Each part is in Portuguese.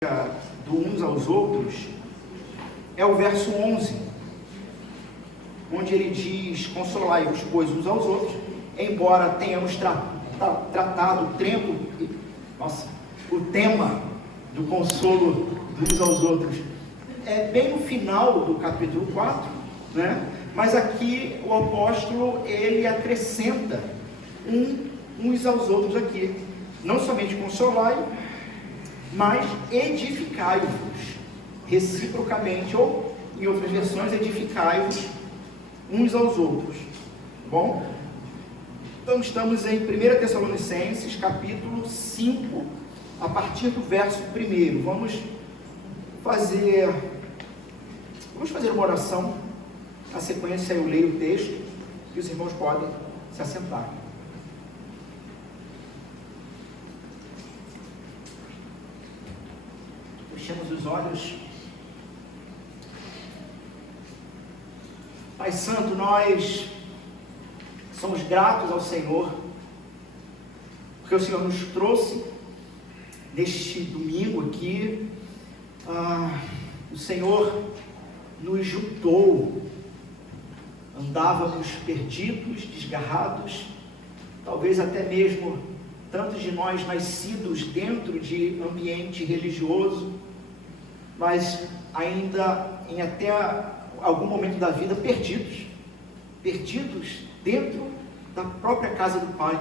do uns aos outros é o verso 11, onde ele diz: consolai-vos, pois, uns aos outros, embora tenhamos tratado o tema do consolo uns aos outros é bem no final do capítulo 4, né? Mas aqui o apóstolo, ele acrescenta uns aos outros aqui, não somente consolai, mas edificai-vos reciprocamente, ou em outras versões, edificai-vos uns aos outros. Bom, então estamos em 1 Tessalonicenses, capítulo 5, a partir do verso 1. Vamos fazer uma oração. Na sequência eu leio o texto e os irmãos podem se assentar. Fechemos os olhos. Pai Santo, nós somos gratos ao Senhor, porque o Senhor nos trouxe neste domingo aqui. O Senhor nos juntou. Andávamos perdidos, desgarrados, talvez até mesmo tantos de nós nascidos dentro de ambiente religioso, mas ainda em até algum momento da vida perdidos dentro da própria casa do Pai,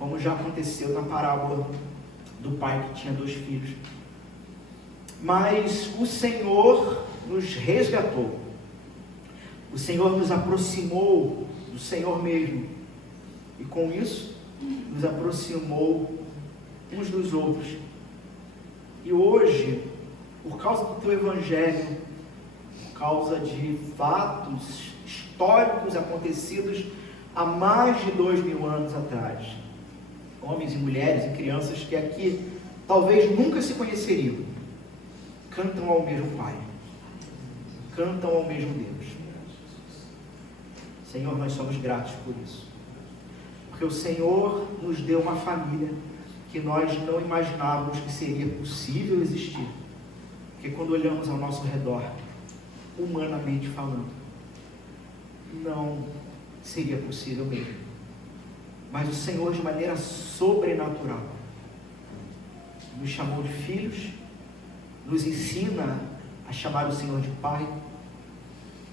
como já aconteceu na parábola do pai que tinha 2 filhos. Mas o Senhor nos resgatou, o Senhor nos aproximou do Senhor mesmo, e com isso nos aproximou uns dos outros. E hoje, por causa do teu evangelho, por causa de fatos históricos acontecidos há mais de 2000 anos atrás, homens e mulheres e crianças que aqui talvez nunca se conheceriam, cantam ao mesmo Pai, cantam ao mesmo Deus. Senhor, nós somos gratos por isso, porque o Senhor nos deu uma família que nós não imaginávamos que seria possível existir, porque quando olhamos ao nosso redor, humanamente falando, não seria possível mesmo. Mas o Senhor, de maneira sobrenatural, nos chamou de filhos, nos ensina a chamar o Senhor de Pai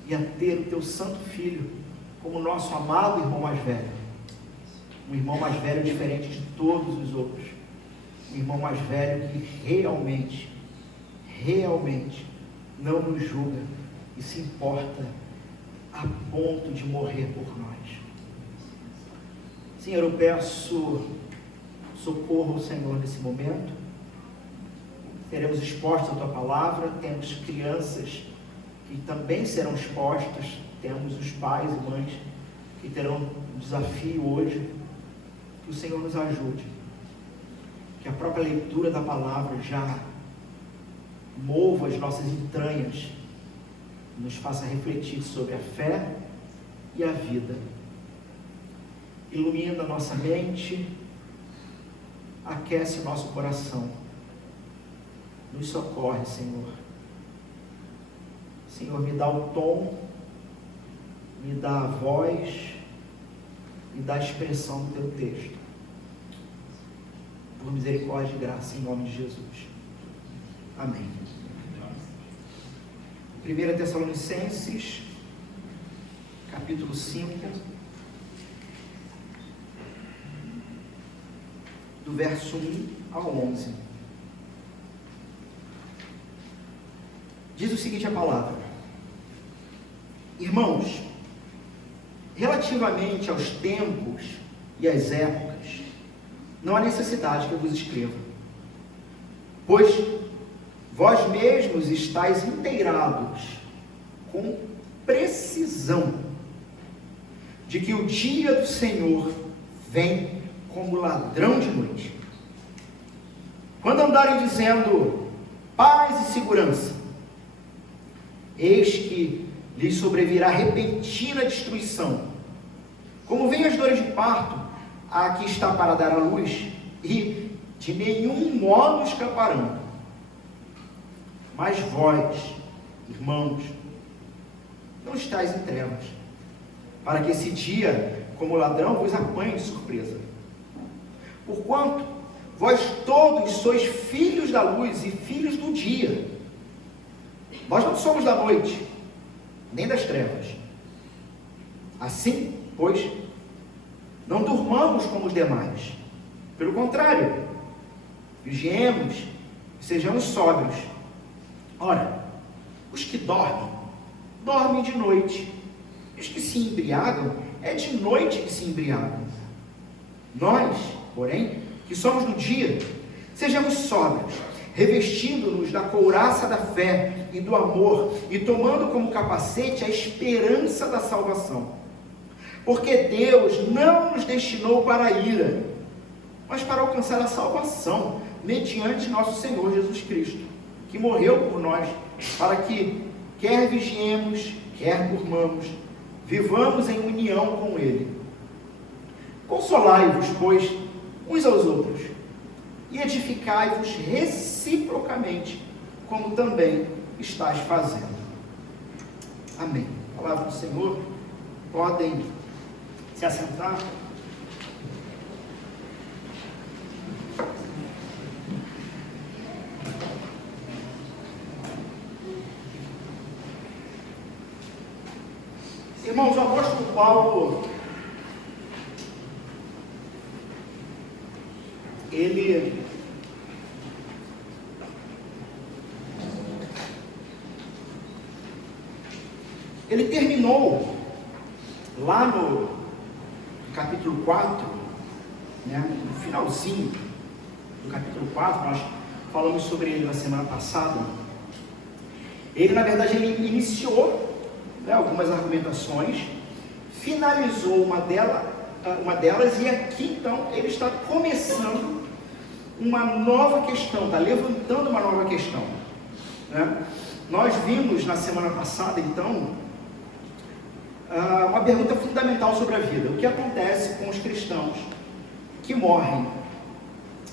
e a ter o teu santo Filho como nosso amado irmão mais velho. Um irmão mais velho diferente de todos os outros. Um irmão mais velho que realmente não nos julga e se importa a ponto de morrer por nós. Senhor, eu peço socorro ao Senhor nesse momento. Seremos expostos à Tua Palavra, temos crianças que também serão expostas, temos os pais e mães que terão um desafio hoje. Que o Senhor nos ajude, que a própria leitura da Palavra já mova as nossas entranhas, nos faça refletir sobre a fé e a vida. Ilumina a nossa mente, aquece o nosso coração, nos socorre, Senhor. Senhor, me dá o tom, me dá a voz, me dá a expressão do Teu texto, por misericórdia e graça, em nome de Jesus. Amém. 1 Tessalonicenses, capítulo 5, do verso 1 ao 11. Diz o seguinte a palavra: irmãos, relativamente aos tempos e às épocas, não há necessidade que eu vos escreva, pois vós mesmos estáis inteirados com precisão de que o dia do Senhor vem como ladrão de noite. Quando andarem dizendo paz e segurança, eis que lhes sobrevirá repentina destruição, como vem as dores de parto a que está para dar à luz, e de nenhum modo escaparão. Mas vós, irmãos, não estáis em trevas, para que esse dia, como ladrão, vos apanhe de surpresa. Porquanto vós todos sois filhos da luz e filhos do dia. Nós não somos da noite, nem das trevas. Assim, pois, não durmamos como os demais. Pelo contrário, vigiemos e sejamos sóbrios. Ora, os que dormem, dormem de noite. E os que se embriagam, é de noite que se embriagam. Nós, porém, que somos do dia, sejamos sóbrios, revestindo-nos da couraça da fé e do amor, e tomando como capacete a esperança da salvação. Porque Deus não nos destinou para a ira, mas para alcançar a salvação, mediante nosso Senhor Jesus Cristo, que morreu por nós, para que, quer vigiemos, quer durmamos, vivamos em união com Ele. Consolai-vos, pois, uns aos outros, e edificai-vos reciprocamente, como também estáis fazendo. Amém. Palavra do Senhor. Podem se assentar. Irmãos, o apóstolo Paulo, ele terminou lá no capítulo 4, no finalzinho do capítulo 4, nós falamos sobre ele na semana passada. Ele, na verdade, ele iniciou algumas argumentações, finalizou uma delas, e aqui então ele está começando uma nova questão, está levantando uma nova questão, Nós vimos na semana passada então uma pergunta fundamental sobre a vida: o que acontece com os cristãos que morrem?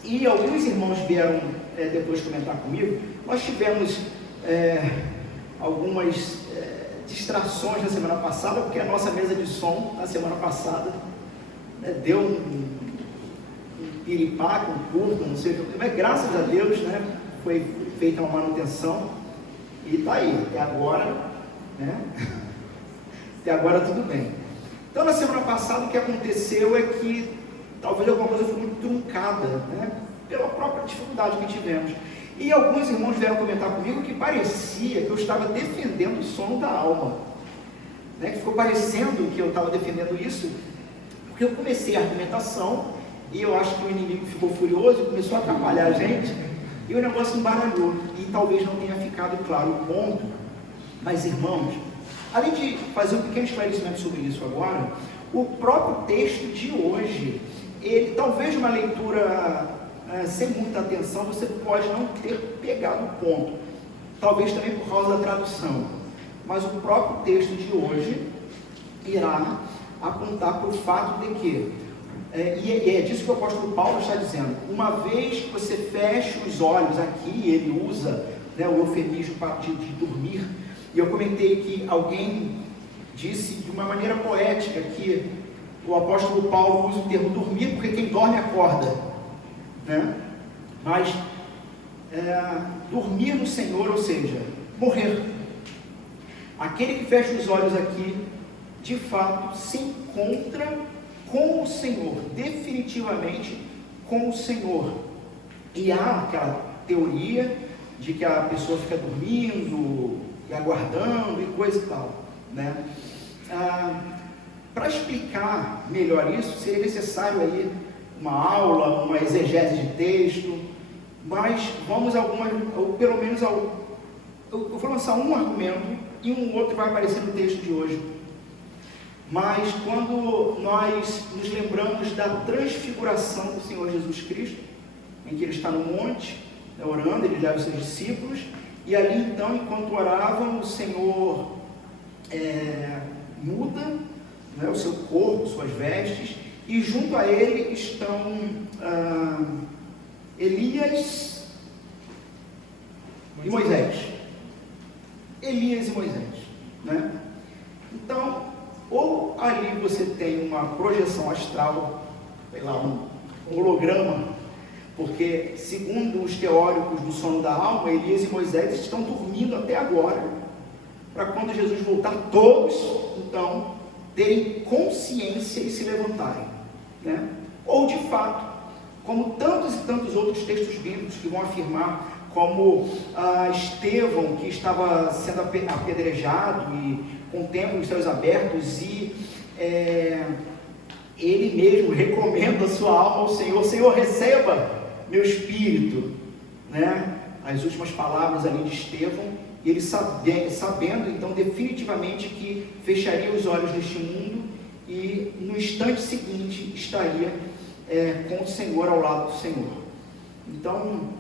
E alguns irmãos vieram depois comentar comigo. Nós tivemos algumas distrações na semana passada, porque a nossa mesa de som na semana passada deu um piripaque, um curto, não sei o que, mas graças a Deus foi feita uma manutenção e está aí, até agora, até agora tudo bem. Então na semana passada o que aconteceu é que talvez alguma coisa foi muito truncada, pela própria dificuldade que tivemos. E alguns irmãos vieram comentar comigo que parecia que eu estava defendendo o sono da alma, que ficou parecendo que eu estava defendendo isso, porque eu comecei a argumentação, e eu acho que o inimigo ficou furioso e começou a atrapalhar a gente, e o negócio embaralhou, e talvez não tenha ficado claro o ponto. Mas irmãos, além de fazer um pequeno esclarecimento sobre isso agora, o próprio texto de hoje, ele talvez uma leitura sem muita atenção, você pode não ter pegado o ponto, talvez também por causa da tradução, mas o próprio texto de hoje irá apontar para o fato de que, e é disso que o apóstolo Paulo está dizendo, uma vez que você fecha os olhos, aqui ele usa o eufemismo de dormir, e eu comentei que alguém disse de uma maneira poética que o apóstolo Paulo usa o termo dormir, porque quem dorme acorda, mas dormir no Senhor, ou seja, morrer. Aquele que fecha os olhos aqui, de fato, se encontra com o Senhor, definitivamente com o Senhor. E há aquela teoria de que a pessoa fica dormindo e aguardando e coisa e tal, para explicar melhor isso, seria necessário aí uma aula, uma exegese de texto, mas vamos ou pelo menos eu vou lançar um argumento e um outro vai aparecer no texto de hoje. Mas quando nós nos lembramos da transfiguração do Senhor Jesus Cristo, em que ele está no monte, orando, ele leva os seus discípulos, e ali então, enquanto oravam, o Senhor muda o seu corpo, suas vestes, e junto a ele estão Elias e Moisés. Elias e Moisés, né? Então, ou ali você tem uma projeção astral, sei lá, um holograma, porque segundo os teóricos do sono da alma, Elias e Moisés estão dormindo até agora, para quando Jesus voltar, todos, então, terem consciência e se levantarem, né? Ou de fato, como tantos e tantos outros textos bíblicos que vão afirmar, como Estevão, que estava sendo apedrejado e com o templo e os céus abertos, e ele mesmo recomenda a sua alma ao Senhor: Senhor, receba meu espírito, né? As últimas palavras ali de Estevão, e ele sabendo então definitivamente que fecharia os olhos deste mundo e no instante seguinte estaria com o Senhor, ao lado do Senhor. Então,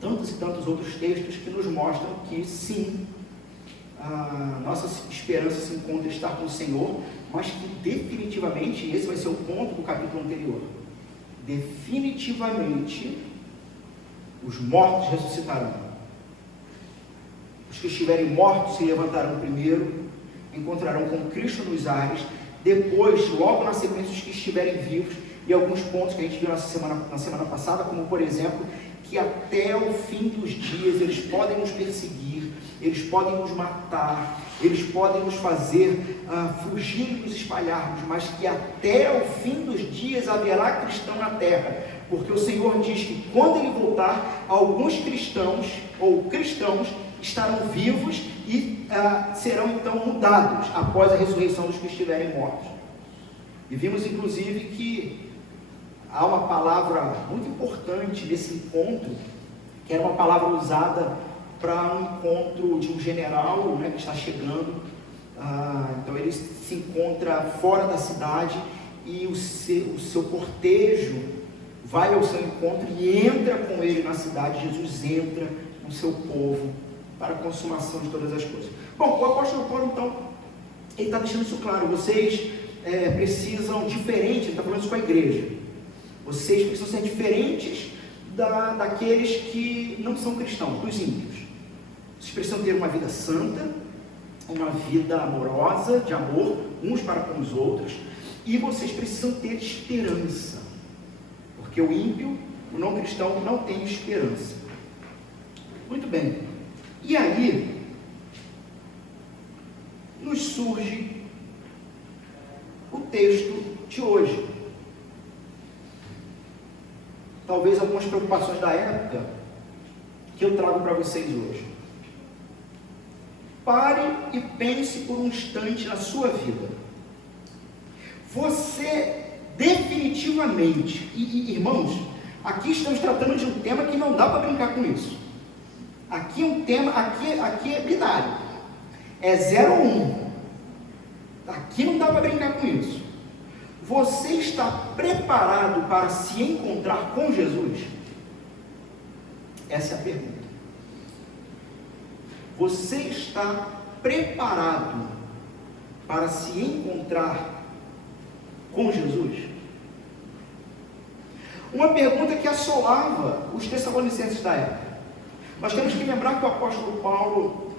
tantos e tantos outros textos que nos mostram que sim, a nossa esperança se encontra em estar com o Senhor, mas que definitivamente, esse vai ser o ponto do capítulo anterior, definitivamente os mortos ressuscitarão. Os que estiverem mortos se levantarão primeiro, encontrarão com Cristo nos ares, depois, logo na sequência, os que estiverem vivos, e alguns pontos que a gente viu na semana passada, como por exemplo, que até o fim dos dias eles podem nos perseguir, eles podem nos matar, eles podem nos fazer fugir e nos espalharmos, mas que até o fim dos dias haverá cristão na terra, porque o Senhor diz que quando Ele voltar, alguns cristãos ou cristãos estarão vivos e serão então mudados após a ressurreição dos que estiverem mortos. E vimos inclusive que há uma palavra muito importante desse encontro, que era uma palavra usada para um encontro de um general, né, que está chegando. Então ele se encontra fora da cidade e o seu cortejo vai ao seu encontro e entra com ele na cidade. Jesus entra com o seu povo para a consumação de todas as coisas. Bom, o apóstolo Paulo então, ele está deixando isso claro: vocês precisam diferente, ele está falando isso com a igreja, vocês precisam ser diferentes daqueles que não são cristãos, dos ímpios. Vocês precisam ter uma vida santa, uma vida amorosa, de amor, uns para com os outros, e vocês precisam ter esperança, porque o ímpio, o não cristão, não tem esperança. Muito bem, e aí nos surge o texto de hoje. Talvez algumas preocupações da época que eu trago para vocês hoje. Pare e pense por um instante na sua vida. Você definitivamente, irmãos, aqui estamos tratando de um tema que não dá para brincar com isso. Aqui é um tema, aqui é binário, é 0 ou 1. Aqui não dá para brincar com isso. Você está preparado para se encontrar com Jesus? Essa é a pergunta. Você está preparado para se encontrar com Jesus? Uma pergunta que assolava os Tessalonicenses da época. Nós temos que lembrar que o apóstolo Paulo,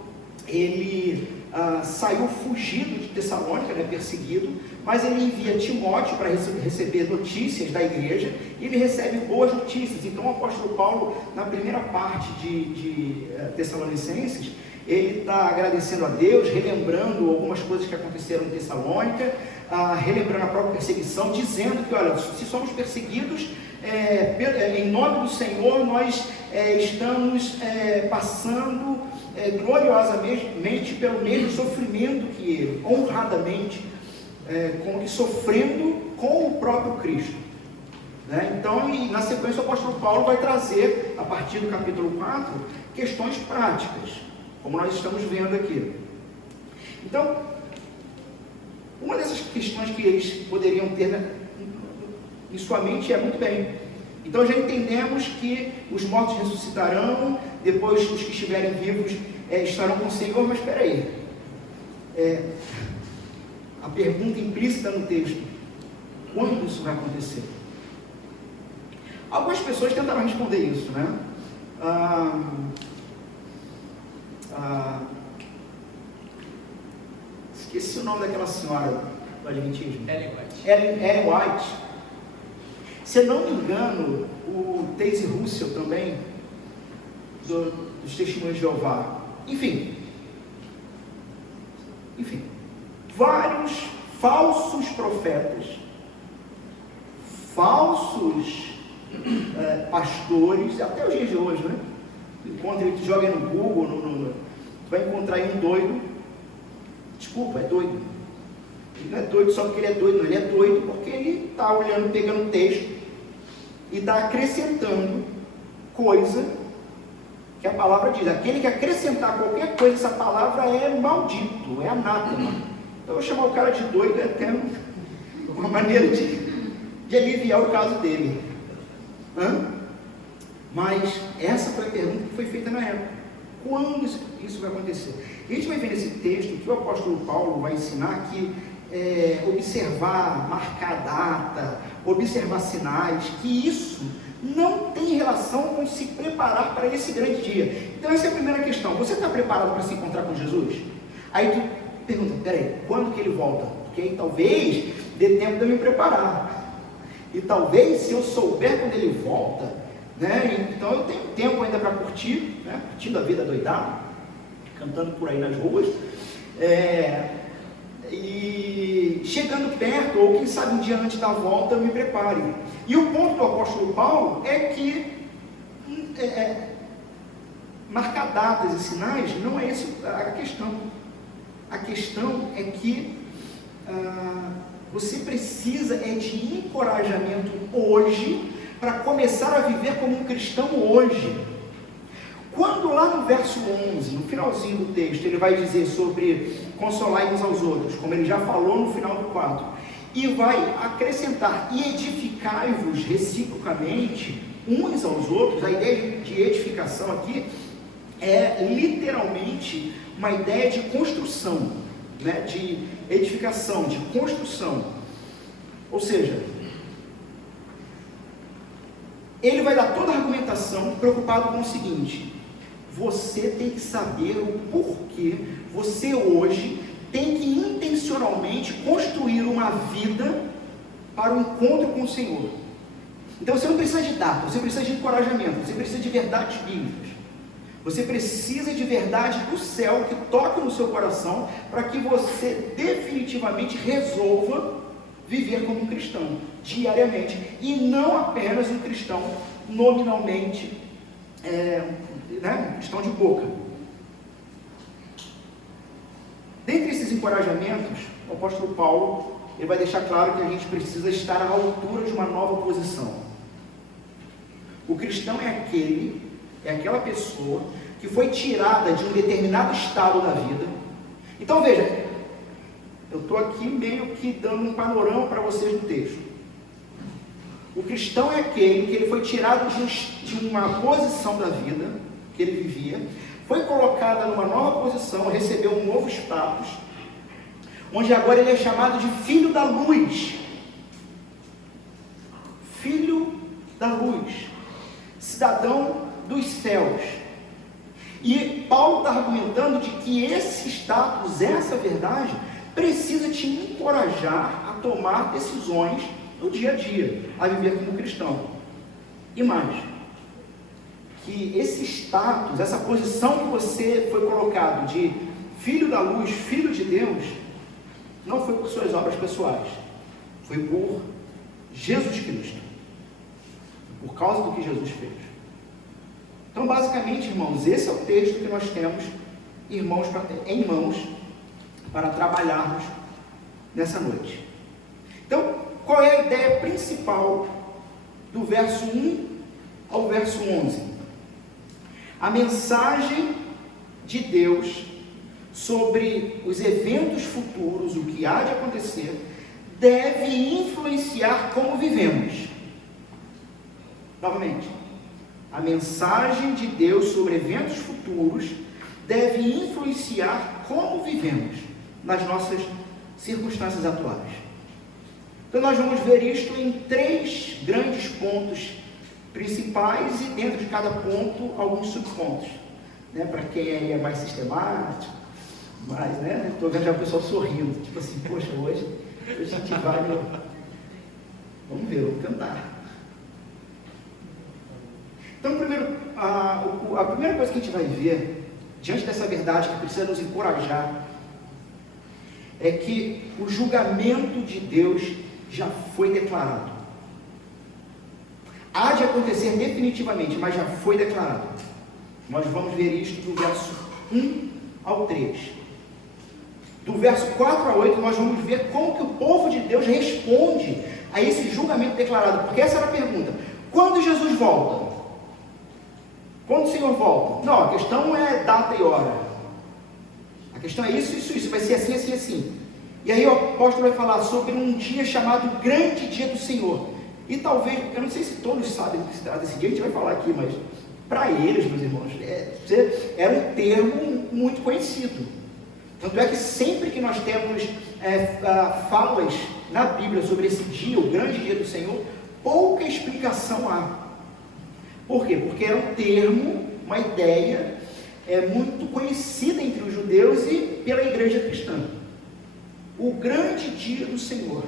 ele saiu fugido de Tessalônica, perseguido, mas ele envia Timóteo para receber notícias da igreja, e ele recebe boas notícias. Então o apóstolo Paulo, na primeira parte de Tessalonicenses, ele está agradecendo a Deus, relembrando algumas coisas que aconteceram em Tessalônica, relembrando a própria perseguição, dizendo que, olha, se somos perseguidos em nome do Senhor, nós estamos passando gloriosamente pelo mesmo sofrimento que ele, honradamente, sofrendo com o próprio Cristo, né? Então, na sequência, o apóstolo Paulo vai trazer, a partir do capítulo 4, questões práticas, como nós estamos vendo aqui. Então, uma dessas questões que eles poderiam ter em sua mente é: muito bem, então já entendemos que os mortos ressuscitarão, depois os que estiverem vivos estarão com o Senhor, mas espera aí, a pergunta implícita no texto: quando isso vai acontecer? Algumas pessoas tentaram responder isso, né? esqueci o nome daquela senhora do Adventismo. Ellen White. Se eu não me engano, o Daisy Russell também, dos Testemunhos de Jeová. Enfim, vários falsos profetas, falsos pastores, até os dias de hoje, né? Quando ele joga no Google, tu vai encontrar aí um doido. Desculpa, é doido. Ele não é doido só porque ele é doido, não. Ele é doido porque ele está olhando, pegando o texto e está acrescentando coisa que a palavra diz. Aquele que acrescentar qualquer coisa, essa palavra é maldito, é anátema. Então eu vou chamar o cara de doido, é até uma maneira de aliviar o caso dele. Mas essa foi a pergunta que foi feita na época. Quando isso vai acontecer? E a gente vai ver nesse texto que o apóstolo Paulo vai ensinar que observar, marcar a data, observar sinais, que isso não tem relação com se preparar para esse grande dia. Então essa é a primeira questão. Você está preparado para se encontrar com Jesus? Aí tu pergunta, peraí, quando que ele volta? Porque aí talvez dê tempo de eu me preparar. E talvez se eu souber quando ele volta, né, então eu tenho tempo ainda para curtir, né, curtindo a vida doidada, cantando por aí nas ruas, e chegando perto, ou quem sabe um dia antes da volta, eu me prepare. E o ponto do apóstolo Paulo é que marcar datas e sinais não é essa a questão. A questão é que você precisa de encorajamento hoje para começar a viver como um cristão hoje. Quando lá no verso 11, no finalzinho do texto, ele vai dizer sobre consolar uns aos outros, como ele já falou no final do 4, e vai acrescentar, e edificai-vos reciprocamente uns aos outros. A ideia de edificação aqui é literalmente uma ideia de construção, né? De edificação, de construção. Ou seja, ele vai dar toda a argumentação preocupado com o seguinte: você tem que saber o porquê você hoje tem que intencionalmente construir uma vida para o encontro com o Senhor. Então você não precisa de data, você precisa de encorajamento, você precisa de verdades bíblicas. Você precisa de verdade do céu que toque no seu coração para que você definitivamente resolva viver como um cristão, diariamente, e não apenas um cristão nominalmente, um cristão de boca. Dentre esses encorajamentos, o apóstolo Paulo ele vai deixar claro que a gente precisa estar à altura de uma nova posição. O cristão é aquela pessoa que foi tirada de um determinado estado da vida. Então veja, eu estou aqui meio que dando um panorama para vocês no texto. O cristão é aquele que ele foi tirado de uma posição da vida que ele vivia, foi colocado numa nova posição, recebeu um novo status, onde agora ele é chamado de filho da luz. Filho da luz, cidadão dos céus. E Paulo está argumentando de que esse status, essa verdade, precisa te encorajar a tomar decisões no dia a dia, a viver como cristão. E mais, que esse status, essa posição que você foi colocado de filho da luz, filho de Deus, não foi por suas obras pessoais, foi por Jesus Cristo, por causa do que Jesus fez. Então, basicamente, irmãos, esse é o texto que nós temos em mãos para trabalharmos nessa noite. Então, qual é a ideia principal do verso 1 ao verso 11? A mensagem de Deus sobre os eventos futuros, o que há de acontecer, deve influenciar como vivemos. Novamente, a mensagem de Deus sobre eventos futuros deve influenciar como vivemos nas nossas circunstâncias atuais. Então nós vamos ver isto em 3 grandes pontos principais e dentro de cada ponto alguns subpontos, né? Para quem é mais sistemático, Mas, né, estou vendo já o pessoal sorrindo, tipo assim, poxa, hoje a gente vai, vamos ver, vamos cantar. Então, primeiro, a primeira coisa que a gente vai ver, diante dessa verdade que precisa nos encorajar, é que o julgamento de Deus já foi declarado. Há de acontecer definitivamente, mas já foi declarado. Nós vamos ver isto do verso 1 ao 3. Do verso 4 a 8, nós vamos ver como que o povo de Deus responde a esse julgamento declarado. Porque essa era a pergunta. Quando Jesus volta? Quando o Senhor volta? Não, a questão não é data e hora. A questão é isso. Vai ser assim, assim, assim. E aí o apóstolo vai falar sobre um dia chamado Grande Dia do Senhor. E talvez, eu não sei se todos sabem do que se trata desse dia, a gente vai falar aqui, mas para eles, meus irmãos, era um termo muito conhecido. Tanto é que sempre que nós temos falas na Bíblia sobre esse dia, o grande dia do Senhor, pouca explicação há. Por quê? Porque era um termo, uma ideia muito conhecida entre os judeus e pela igreja cristã. O grande dia do Senhor.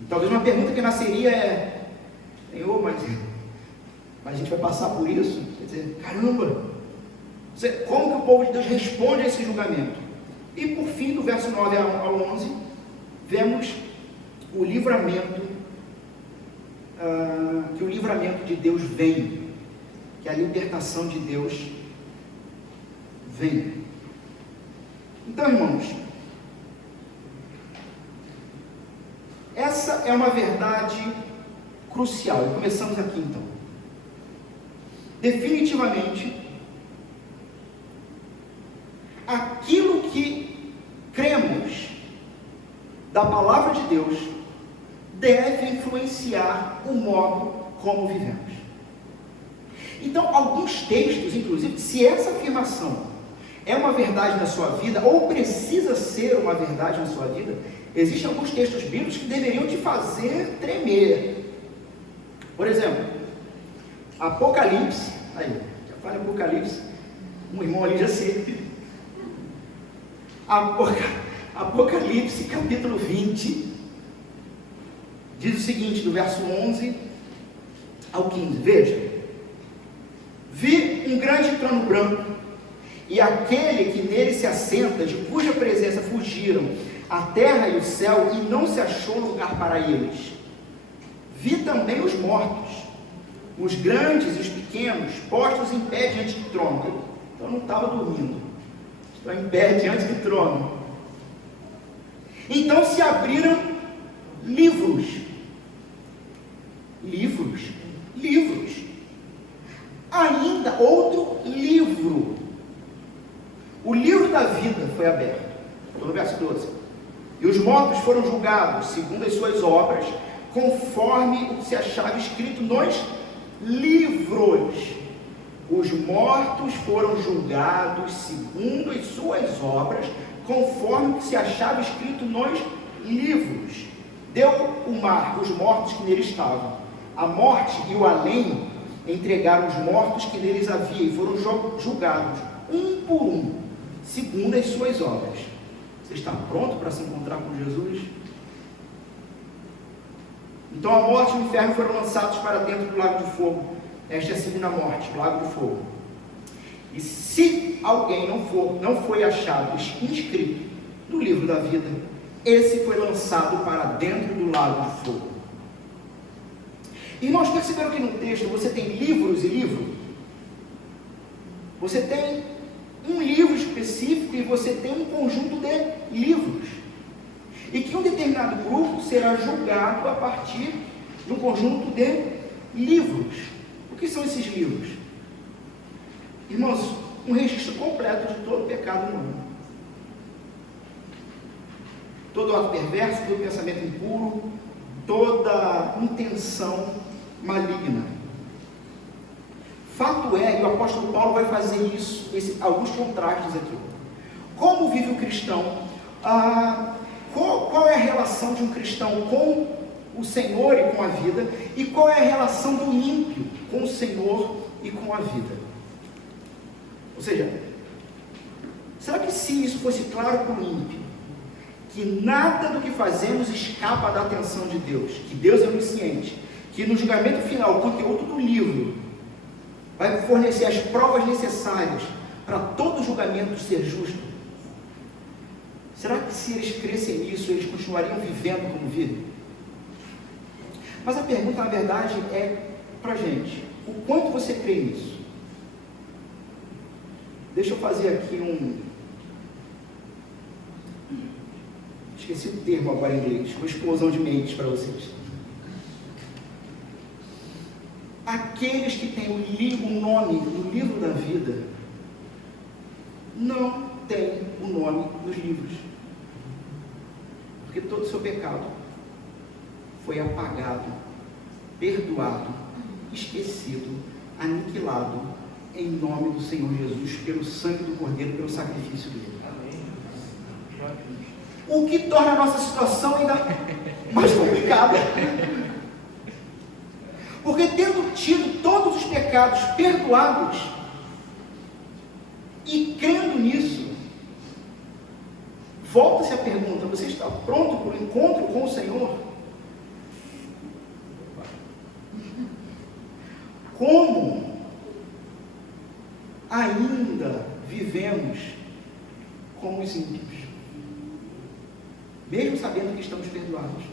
E talvez uma pergunta que nasceria é: Senhor, mas a gente vai passar por isso? Quer dizer, caramba, como que o povo de Deus responde a esse julgamento? E por fim, do verso 9 ao 11, vemos o livramento, que o livramento de Deus vem, que a libertação de Deus vem. Então, irmãos, essa é uma verdade crucial. E começamos aqui então. Definitivamente, aquilo que cremos da palavra de Deus deve influenciar o modo como vivemos. Então, alguns textos, inclusive, se essa afirmação é uma verdade na sua vida, ou precisa ser uma verdade na sua vida, existem alguns textos bíblicos que deveriam te fazer tremer. Por exemplo, Apocalipse, aí, já falei Apocalipse, um irmão ali já sei. Apocalipse, capítulo 20, diz o seguinte, do verso 11 ao 15, veja: vi um grande trono branco, e aquele que nele se assenta, de cuja presença fugiram a terra e o céu, e não se achou lugar para eles. Vi também os mortos, os grandes e os pequenos, postos em pé diante do trono. Então não estava dormindo, estão em pé diante do trono. Então se abriram livros. Ainda outro livro. O livro da vida foi aberto. Estou no verso 12. E os mortos foram julgados segundo as suas obras, conforme o que se achava escrito nos livros. Os mortos foram julgados segundo as suas obras, conforme o que se achava escrito nos livros. Deu o mar os mortos que nele estavam. A morte e o além entregaram os mortos que neles havia, e foram julgados, um por um, segundo as suas obras. Você está pronto para se encontrar com Jesus? Então a morte e o inferno foram lançados para dentro do lago de fogo. Esta é a segunda morte, o lago de fogo. E se alguém não foi achado inscrito no livro da vida, esse foi lançado para dentro do lago de fogo. Irmãos, perceberam que no texto você tem livros e livros? Você tem um livro específico e você tem um conjunto de livros. E que um determinado grupo será julgado a partir de um conjunto de livros. O que são esses livros? Irmãos, um registro completo de todo o pecado humano. Todo ato perverso, todo pensamento impuro, toda intenção maligna. Fato é, e o apóstolo Paulo vai fazer isso, alguns contrastes aqui. Como vive o cristão? Qual é a relação de um cristão com o Senhor e com a vida? E qual é a relação do ímpio com o Senhor e com a vida? Ou seja, Será que se isso fosse claro para o ímpio, que nada do que fazemos escapa da atenção de Deus, que Deus é onisciente, que no julgamento final o conteúdo do livro vai fornecer as provas necessárias para todo julgamento ser justo, será que se eles crescem nisso, eles continuariam vivendo como vivem? Mas a pergunta, na verdade, é para a gente: o quanto você crê nisso? Deixa eu fazer aqui esqueci o termo agora em inglês, uma explosão de mentes para vocês. Aqueles que têm o nome no livro da vida, não têm o nome nos livros, porque todo o seu pecado foi apagado, perdoado, esquecido, aniquilado, em nome do Senhor Jesus, pelo sangue do Cordeiro, pelo sacrifício dele. O que torna a nossa situação ainda mais complicada. Porque tendo tido todos os pecados perdoados e crendo nisso, volta-se a pergunta: você está pronto para o encontro com o Senhor? Como ainda vivemos como os ímpios? Mesmo sabendo que estamos perdoados,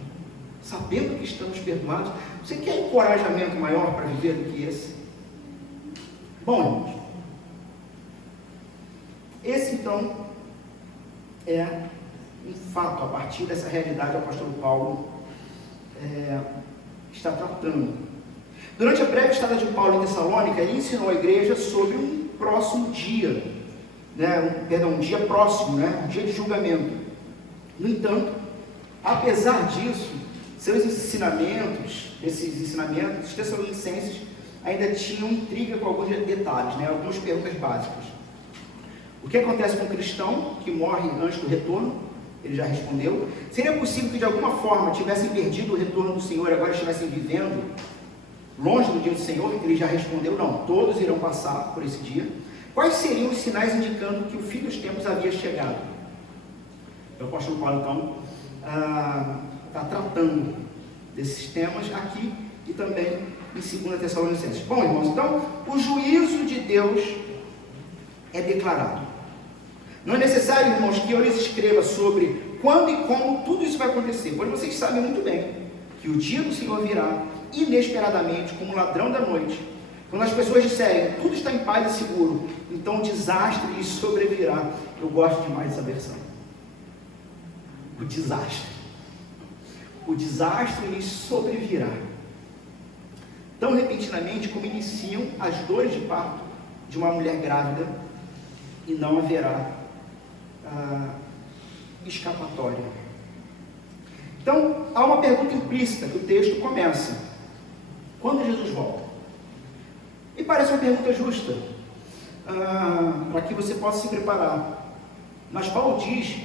sabendo que estamos perdoados, você quer encorajamento maior para viver do que esse? Bom, irmãos, esse então é um fato. A partir dessa realidade, o apóstolo Paulo está tratando. Durante a breve estada de Paulo em Tessalônica, ele ensinou a igreja sobre um próximo dia, um dia próximo, um dia de julgamento. No entanto, apesar disso, esses ensinamentos, os tessalonicenses ainda tinham intriga com alguns detalhes, algumas perguntas básicas. O que acontece com o cristão que morre antes do retorno? Ele já respondeu. Seria possível que de alguma forma tivessem perdido o retorno do Senhor e agora estivessem vivendo longe do dia do Senhor? Ele já respondeu: não, todos irão passar por esse dia. Quais seriam os sinais indicando que o fim dos tempos havia chegado? O apóstolo Paulo, então, está tratando desses temas aqui e também em 2 Tessalonicenses. Bom, irmãos, então, o juízo de Deus é declarado. Não é necessário, irmãos, que eu lhes escreva sobre quando e como tudo isso vai acontecer, pois vocês sabem muito bem que o dia do Senhor virá inesperadamente, como um ladrão da noite. Quando as pessoas disserem tudo está em paz e seguro, então o desastre lhes sobrevirá. Eu gosto demais dessa versão. O desastre lhes sobrevirá tão repentinamente como iniciam as dores de parto de uma mulher grávida, e não haverá escapatória. Então, há uma pergunta implícita que o texto começa: quando Jesus volta? E parece uma pergunta justa, para que você possa se preparar. Mas Paulo diz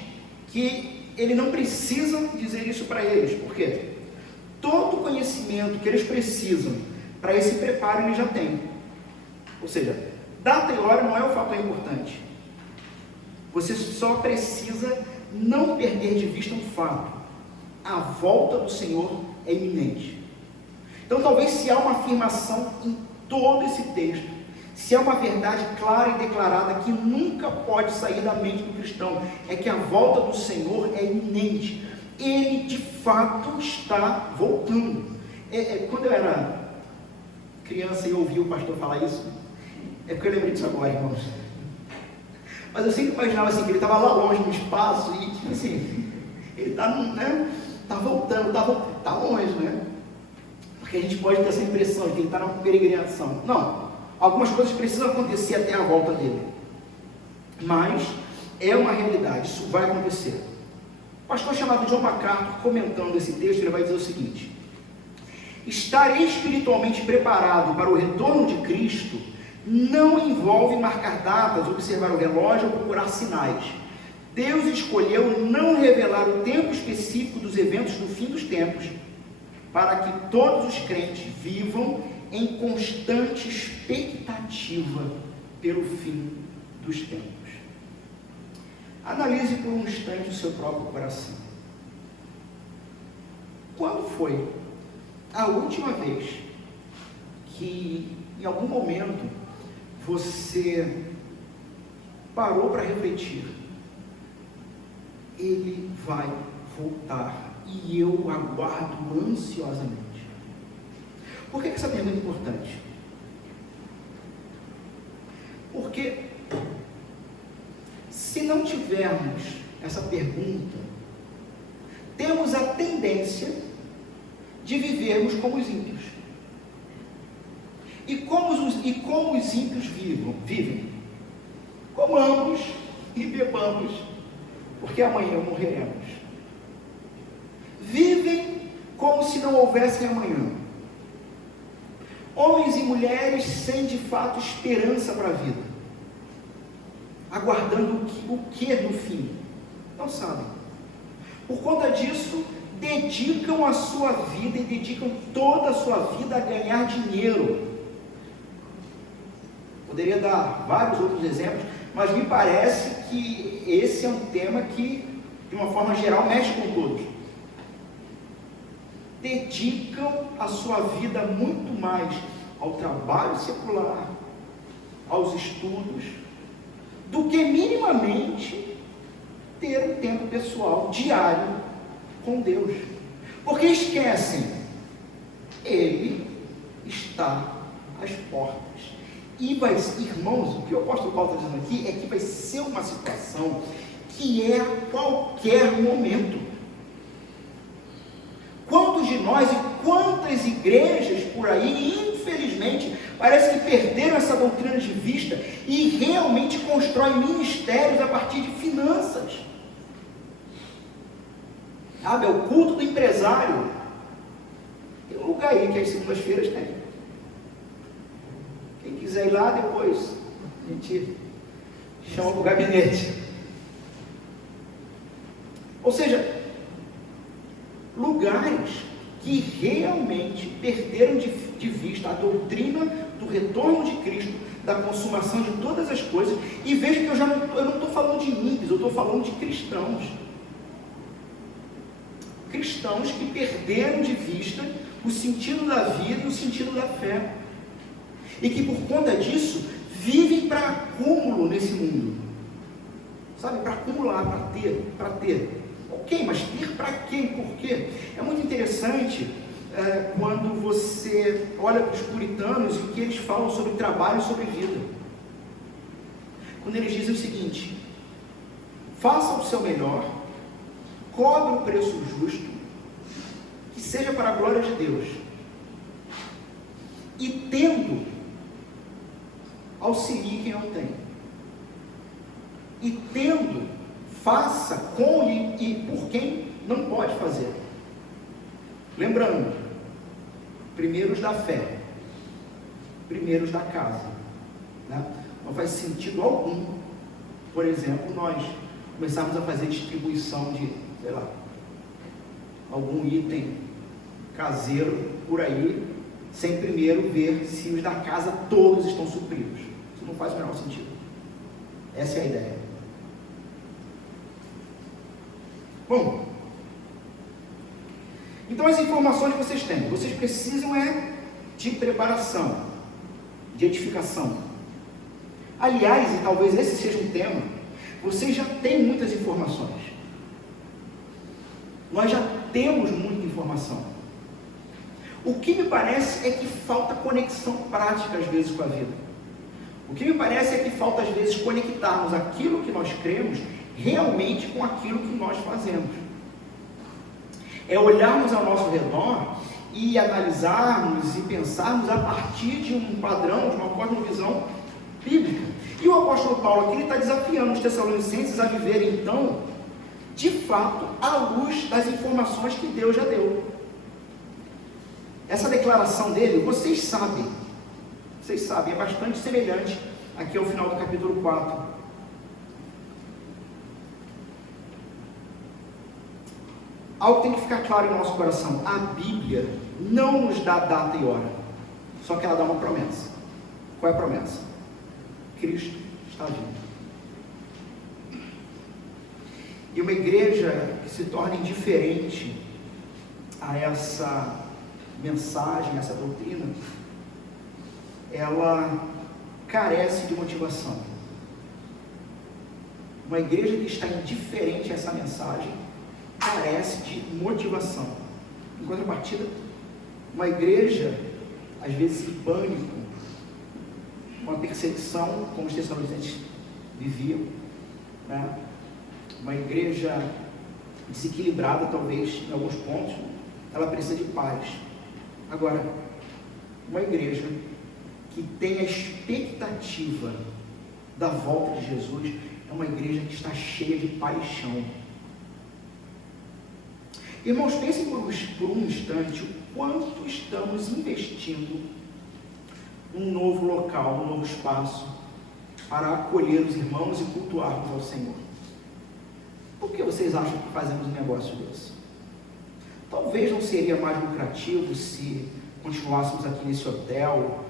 que ele não precisa dizer isso para eles. Por quê? Todo o conhecimento que eles precisam para esse preparo ele já tem. Ou seja, data e hora não é o fator importante. Você só precisa não perder de vista um fato: a volta do Senhor é iminente. Então, talvez, se há uma afirmação em todo esse texto, se há uma verdade clara e declarada que nunca pode sair da mente do cristão, é que a volta do Senhor é iminente. Ele de fato está voltando. Quando eu era criança e ouvi o pastor falar isso, é porque eu lembrei disso agora, irmãos. Mas eu sempre imaginava assim, que ele estava lá longe no espaço e tipo assim, ele está voltando, está longe, porque a gente pode ter essa impressão de que ele está numa peregrinação. Não. Algumas coisas precisam acontecer até a volta dele, mas é uma realidade, isso vai acontecer. O pastor chamado John MacArthur, comentando esse texto, ele vai dizer o seguinte: estar espiritualmente preparado para o retorno de Cristo não envolve marcar datas, observar o relógio ou procurar sinais. Deus escolheu não revelar o tempo específico dos eventos do fim dos tempos, para que todos os crentes vivam em constante expectativa pelo fim dos tempos. Analise por um instante o seu próprio coração. Quando foi a última vez que, em algum momento, você parou para refletir? Ele vai voltar e eu aguardo ansiosamente. Por que essa pergunta é importante? Porque se não tivermos essa pergunta, temos a tendência de vivermos como os ímpios. E como os ímpios vivem? Comamos e bebamos, porque amanhã morreremos. Vivem como se não houvesse amanhã. Homens e mulheres sem de fato esperança para a vida, aguardando o que no fim? Não sabem. Por conta disso, dedicam a sua vida e dedicam toda a sua vida a ganhar dinheiro. Poderia dar vários outros exemplos, mas me parece que esse é um tema que, de uma forma geral, mexe com todos. Dedicam a sua vida muito mais ao trabalho secular, aos estudos, do que minimamente ter um tempo pessoal diário com Deus. Porque esquecem, Ele está às portas. E vai, irmãos, o que o apóstolo Paulo está dizendo aqui é que vai ser uma situação que é a qualquer momento. Quantos de nós e quantas igrejas por aí, infelizmente, parece que perderam essa doutrina de vista e realmente constroem ministérios a partir de finanças. Sabe, é o culto do empresário. Tem um lugar aí que as segundas-feiras tem. Quem quiser ir lá depois, a gente chama para o gabinete. Ou seja, lugares que realmente perderam de vista a doutrina do retorno de Cristo, da consumação de todas as coisas. E veja que eu não estou falando de ímpios, eu estou falando de cristãos. Cristãos que perderam de vista o sentido da vida e o sentido da fé. E que por conta disso, vivem para acúmulo nesse mundo. Sabe, para acumular, para ter. Ok, mas ter para quê e por quê? É muito interessante quando você olha para os puritanos e que eles falam sobre trabalho e sobre vida. Quando eles dizem o seguinte: faça o seu melhor, cobre o preço justo, que seja para a glória de Deus. E tendo, auxilie quem não tem. E tendo, faça com e por quem não pode fazer. Lembrando, primeiros da fé, primeiros da casa, né? Não faz sentido algum, por exemplo, nós começarmos a fazer distribuição de, sei lá, algum item caseiro por aí, sem primeiro ver se os da casa todos estão supridos. Isso não faz o menor sentido. Essa é a ideia. Bom, então as informações que vocês têm, vocês precisam de preparação, de edificação. Aliás, e talvez esse seja um tema, vocês já têm muitas informações. Nós já temos muita informação. O que me parece é que falta conexão prática às vezes com a vida. O que me parece é que falta às vezes conectarmos aquilo que nós cremos realmente com aquilo que nós fazemos. É olharmos ao nosso redor e analisarmos e pensarmos a partir de um padrão, de uma cosmovisão bíblica. E o apóstolo Paulo aqui, ele está desafiando os tessalonicenses a viverem então, de fato, à luz das informações que Deus já deu. Essa declaração dele, vocês sabem, é bastante semelhante aqui ao final do capítulo 4. Algo tem que ficar claro em nosso coração: a Bíblia não nos dá data e hora, só que ela dá uma promessa. Qual é a promessa? Cristo está vindo. E uma igreja que se torna indiferente a essa mensagem, a essa doutrina, ela carece de motivação. Uma igreja que está indiferente a essa mensagem carece de motivação. Em contrapartida, uma igreja, às vezes em pânico, uma perseguição, como os tessalonicenses viviam, né? Uma igreja desequilibrada, talvez, em alguns pontos, ela precisa de paz. Agora, uma igreja que tem a expectativa da volta de Jesus é uma igreja que está cheia de paixão. Irmãos, pensem por um instante o quanto estamos investindo num novo local, num novo espaço para acolher os irmãos e cultuarmos ao Senhor. Por que vocês acham que fazemos um negócio desse? Talvez não seria mais lucrativo se continuássemos aqui nesse hotel,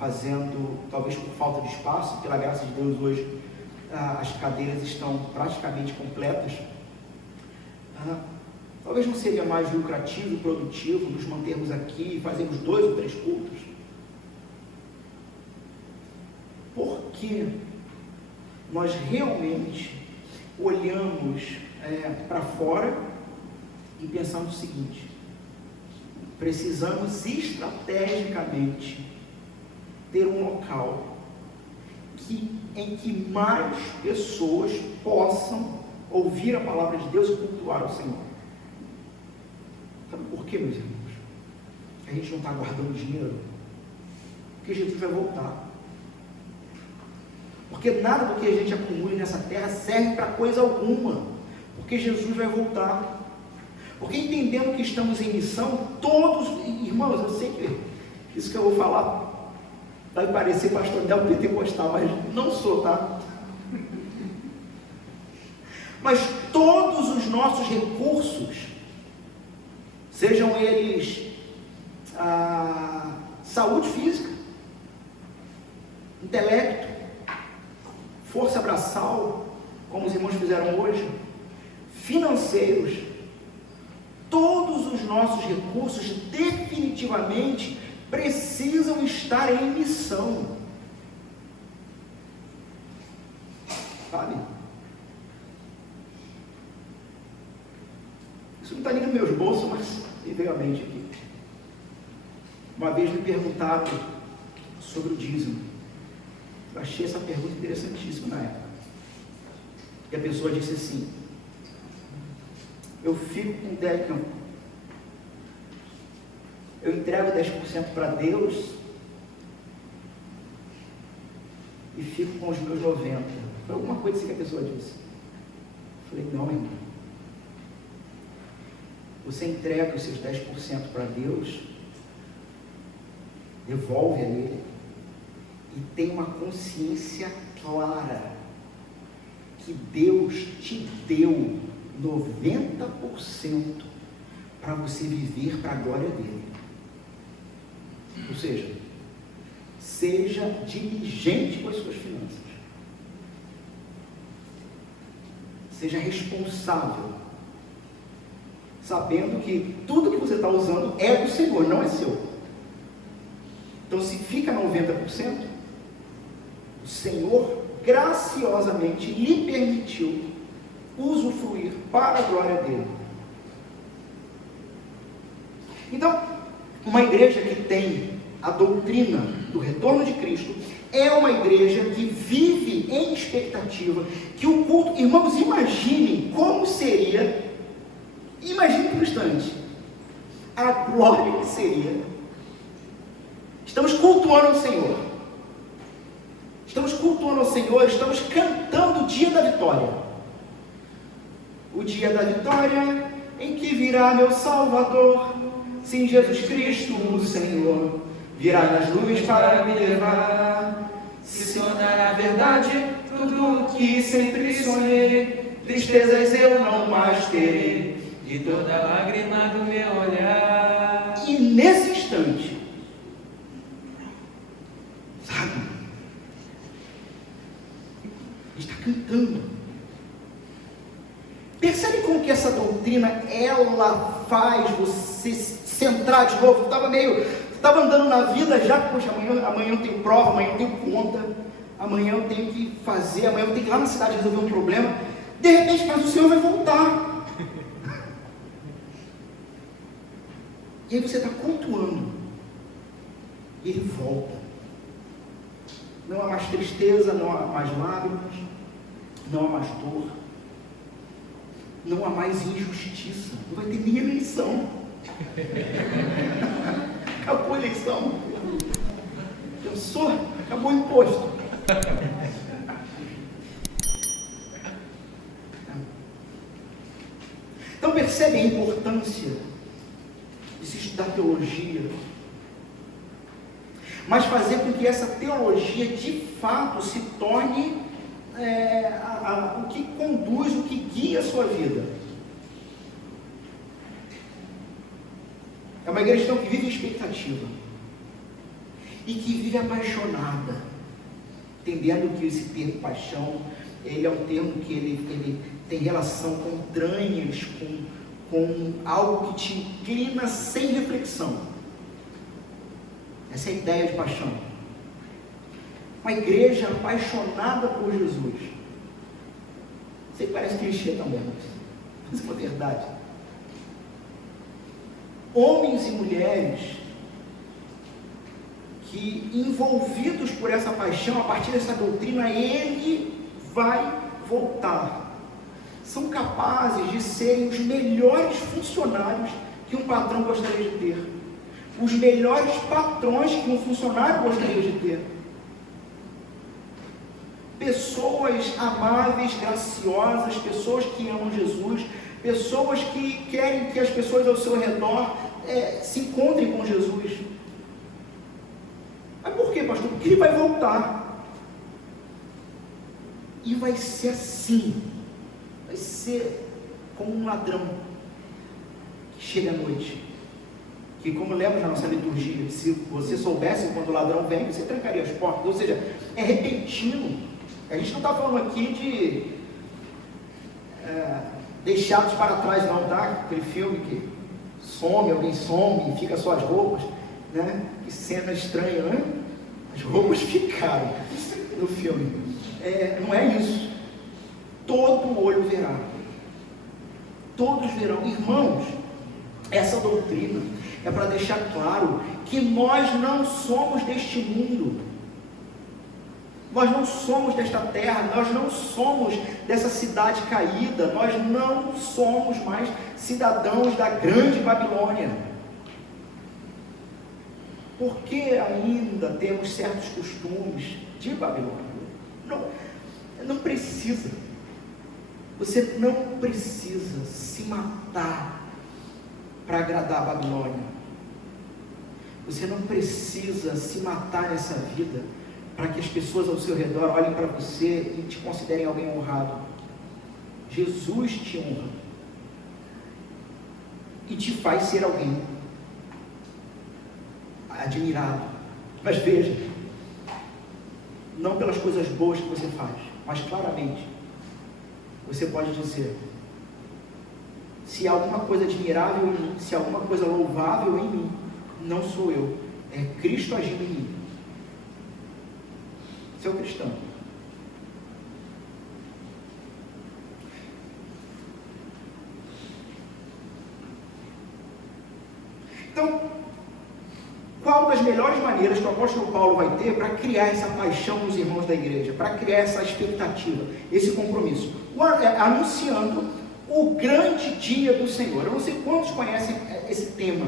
fazendo, talvez por falta de espaço, pela graça de Deus hoje as cadeiras estão praticamente completas. Talvez não seria mais lucrativo e produtivo nos mantermos aqui e fazermos 2 ou 3 cultos? Porque nós realmente olhamos para fora e pensamos o seguinte: precisamos estrategicamente ter um local em que mais pessoas possam ouvir a palavra de Deus e cultuar o Senhor. Sabe por quê, meus irmãos? A gente não está guardando dinheiro? Porque Jesus vai voltar. Porque nada do que a gente acumule nessa terra serve para coisa alguma. Porque Jesus vai voltar. Porque entendendo que estamos em missão, todos, irmãos, eu sei que isso que eu vou falar vai parecer pastor Del pentecostal, mas não sou, tá? Mas todos os nossos recursos, sejam eles saúde física, intelecto, força braçal, como os irmãos fizeram hoje, financeiros, todos os nossos recursos definitivamente precisam estar em missão. Sabe? Isso não está nem nos meus bolsos, mas me veio à mente aqui. Uma vez me perguntaram sobre o dízimo. Eu achei essa pergunta interessantíssima na época. E a pessoa disse assim: eu fico com 10, não. Eu entrego 10% para Deus e fico com os meus 90%. Foi alguma coisa assim que a pessoa disse. Eu falei: não, irmão. Você entrega os seus 10% para Deus, devolve a Ele e tem uma consciência clara que Deus te deu 90% para você viver para a glória dele. Ou seja diligente com as suas finanças, seja responsável, sabendo que tudo que você está usando é do Senhor, não é seu. Então, se fica 90%, o Senhor graciosamente lhe permitiu usufruir para a glória dele. Então, uma igreja que tem a doutrina do retorno de Cristo é uma igreja que vive em expectativa que o culto, irmãos, imaginem como seria, imagine por um instante a glória que seria. Estamos cultuando ao Senhor, estamos cantando o dia da vitória, o dia da vitória em que virá meu Salvador, sim, Jesus Cristo o Senhor, virá nas nuvens para me levar, se tornará verdade tudo o que sempre sonhei, tristezas eu não mais terei, de toda lágrima do meu olhar. E nesse instante, sabe, a gente está cantando, Percebe como que essa doutrina, ela faz você centrar de novo? Estava andando na vida já, poxa, amanhã eu tenho prova, amanhã eu tenho conta, amanhã eu tenho que fazer, amanhã eu tenho que ir lá na cidade resolver um problema. De repente, mas o Senhor vai voltar. E aí você está cultuando. E Ele volta. Não há mais tristeza, não há mais lágrimas, não há mais dor, não há mais injustiça, não vai ter nem eleição. Acabou a eleição. Pensou? Acabou o imposto. Então percebe a importância de se estudar teologia, mas fazer com que essa teologia de fato se torne o que conduz, o que guia a sua vida. É uma igreja então, que vive em expectativa e que vive apaixonada, entendendo que esse termo paixão, ele é um termo que ele tem relação com entranhas, com algo que te inclina sem reflexão. Essa é a ideia de paixão. Uma igreja apaixonada por Jesus. Sei que parece clichê também, mas é uma verdade. Homens e mulheres que, envolvidos por essa paixão, a partir dessa doutrina, Ele vai voltar. São capazes de serem os melhores funcionários que um patrão gostaria de ter. Os melhores patrões que um funcionário gostaria de ter. Pessoas amáveis, graciosas, pessoas que amam Jesus, pessoas que querem que as pessoas ao seu redor se encontrem com Jesus. Mas por quê, pastor? Porque Ele vai voltar. E vai ser assim. Vai ser como um ladrão que chega à noite. Que, como lemos na nossa liturgia, se você soubesse quando o ladrão vem, você trancaria as portas. Ou seja, é repentino. A gente não está falando aqui de deixados para trás, não, tá? Aquele filme que alguém some e fica só as roupas, né? Que cena estranha, né? As roupas ficaram no filme. Não é isso. Todo olho verá. Todos verão. Irmãos, essa doutrina é para deixar claro que nós não somos deste mundo. Nós não somos desta terra, nós não somos dessa cidade caída, nós não somos mais cidadãos da grande Babilônia. Por que ainda temos certos costumes de Babilônia? Não precisa. Você não precisa se matar para agradar a Babilônia. Você não precisa se matar nessa vida para que as pessoas ao seu redor olhem para você e te considerem alguém honrado. Jesus te honra e te faz ser alguém admirado. Mas veja, não pelas coisas boas que você faz, mas claramente você pode dizer: se há alguma coisa admirável em mim, se há alguma coisa louvável em mim, não sou eu, é Cristo agindo em mim. Seu cristão. Então, qual das melhores maneiras que o apóstolo Paulo vai ter para criar essa paixão nos irmãos da igreja, para criar essa expectativa, esse compromisso? Anunciando o grande dia do Senhor. Eu não sei quantos conhecem esse tema.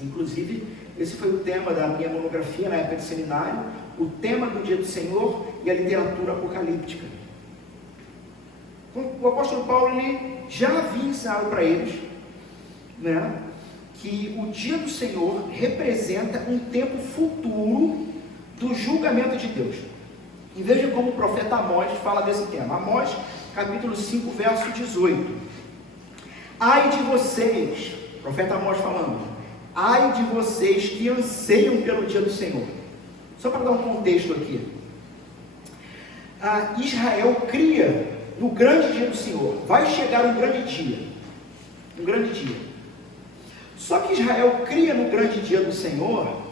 Inclusive, esse foi o tema da minha monografia na época de seminário, o tema do dia do Senhor e a literatura apocalíptica. Então, o apóstolo Paulo ele já havia ensinado para eles, né, que o dia do Senhor representa um tempo futuro do julgamento de Deus. E veja como o profeta Amós fala desse tema. Amós, capítulo 5, verso 18. Ai de vocês, profeta Amós falando, ai de vocês que anseiam pelo dia do Senhor. Só para dar um contexto aqui. Israel cria no grande dia do Senhor. Vai chegar um grande dia. Um grande dia. Só que Israel cria no grande dia do Senhor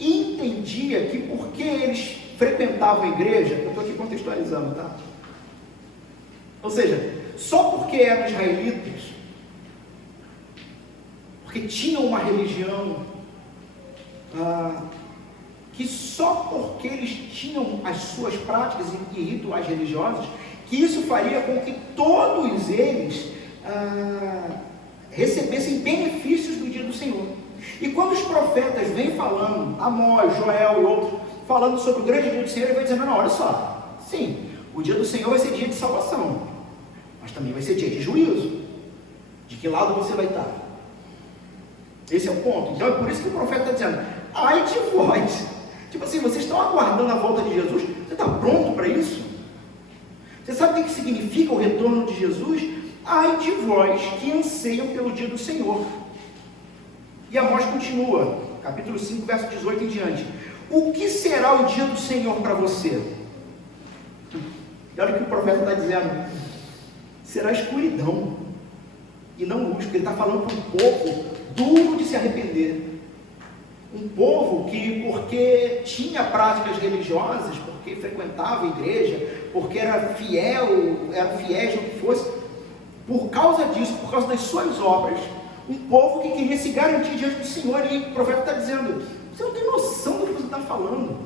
e entendia que porque eles frequentavam a igreja, eu estou aqui contextualizando, tá? Ou seja, só porque eram israelitas, porque tinham uma religião, que só porque eles tinham as suas práticas e rituais religiosos, que isso faria com que todos eles recebessem benefícios do dia do Senhor. E quando os profetas vêm falando, Amós, Joel e outros, falando sobre o grande dia do Senhor, ele vai dizendo, não, olha só, sim, o dia do Senhor vai ser dia de salvação, mas também vai ser dia de juízo. De que lado você vai estar? Esse é o ponto. Então é por isso que o profeta está dizendo, ai de vós, tipo assim, vocês estão aguardando a volta de Jesus, você está pronto para isso? Você sabe o que significa o retorno de Jesus? Ai de vós que anseiam pelo dia do Senhor. E Amós continua, capítulo 5, verso 18 em diante. O que será o dia do Senhor para você? E olha o que o profeta está dizendo. Será escuridão e não luz, porque ele está falando para um povo duro de se arrepender. Um povo que, porque tinha práticas religiosas, porque frequentava a igreja, porque era fiéis no que fosse, por causa disso, por causa das suas obras, um povo que queria se garantir diante do Senhor. E o profeta está dizendo, você não tem noção do que você está falando,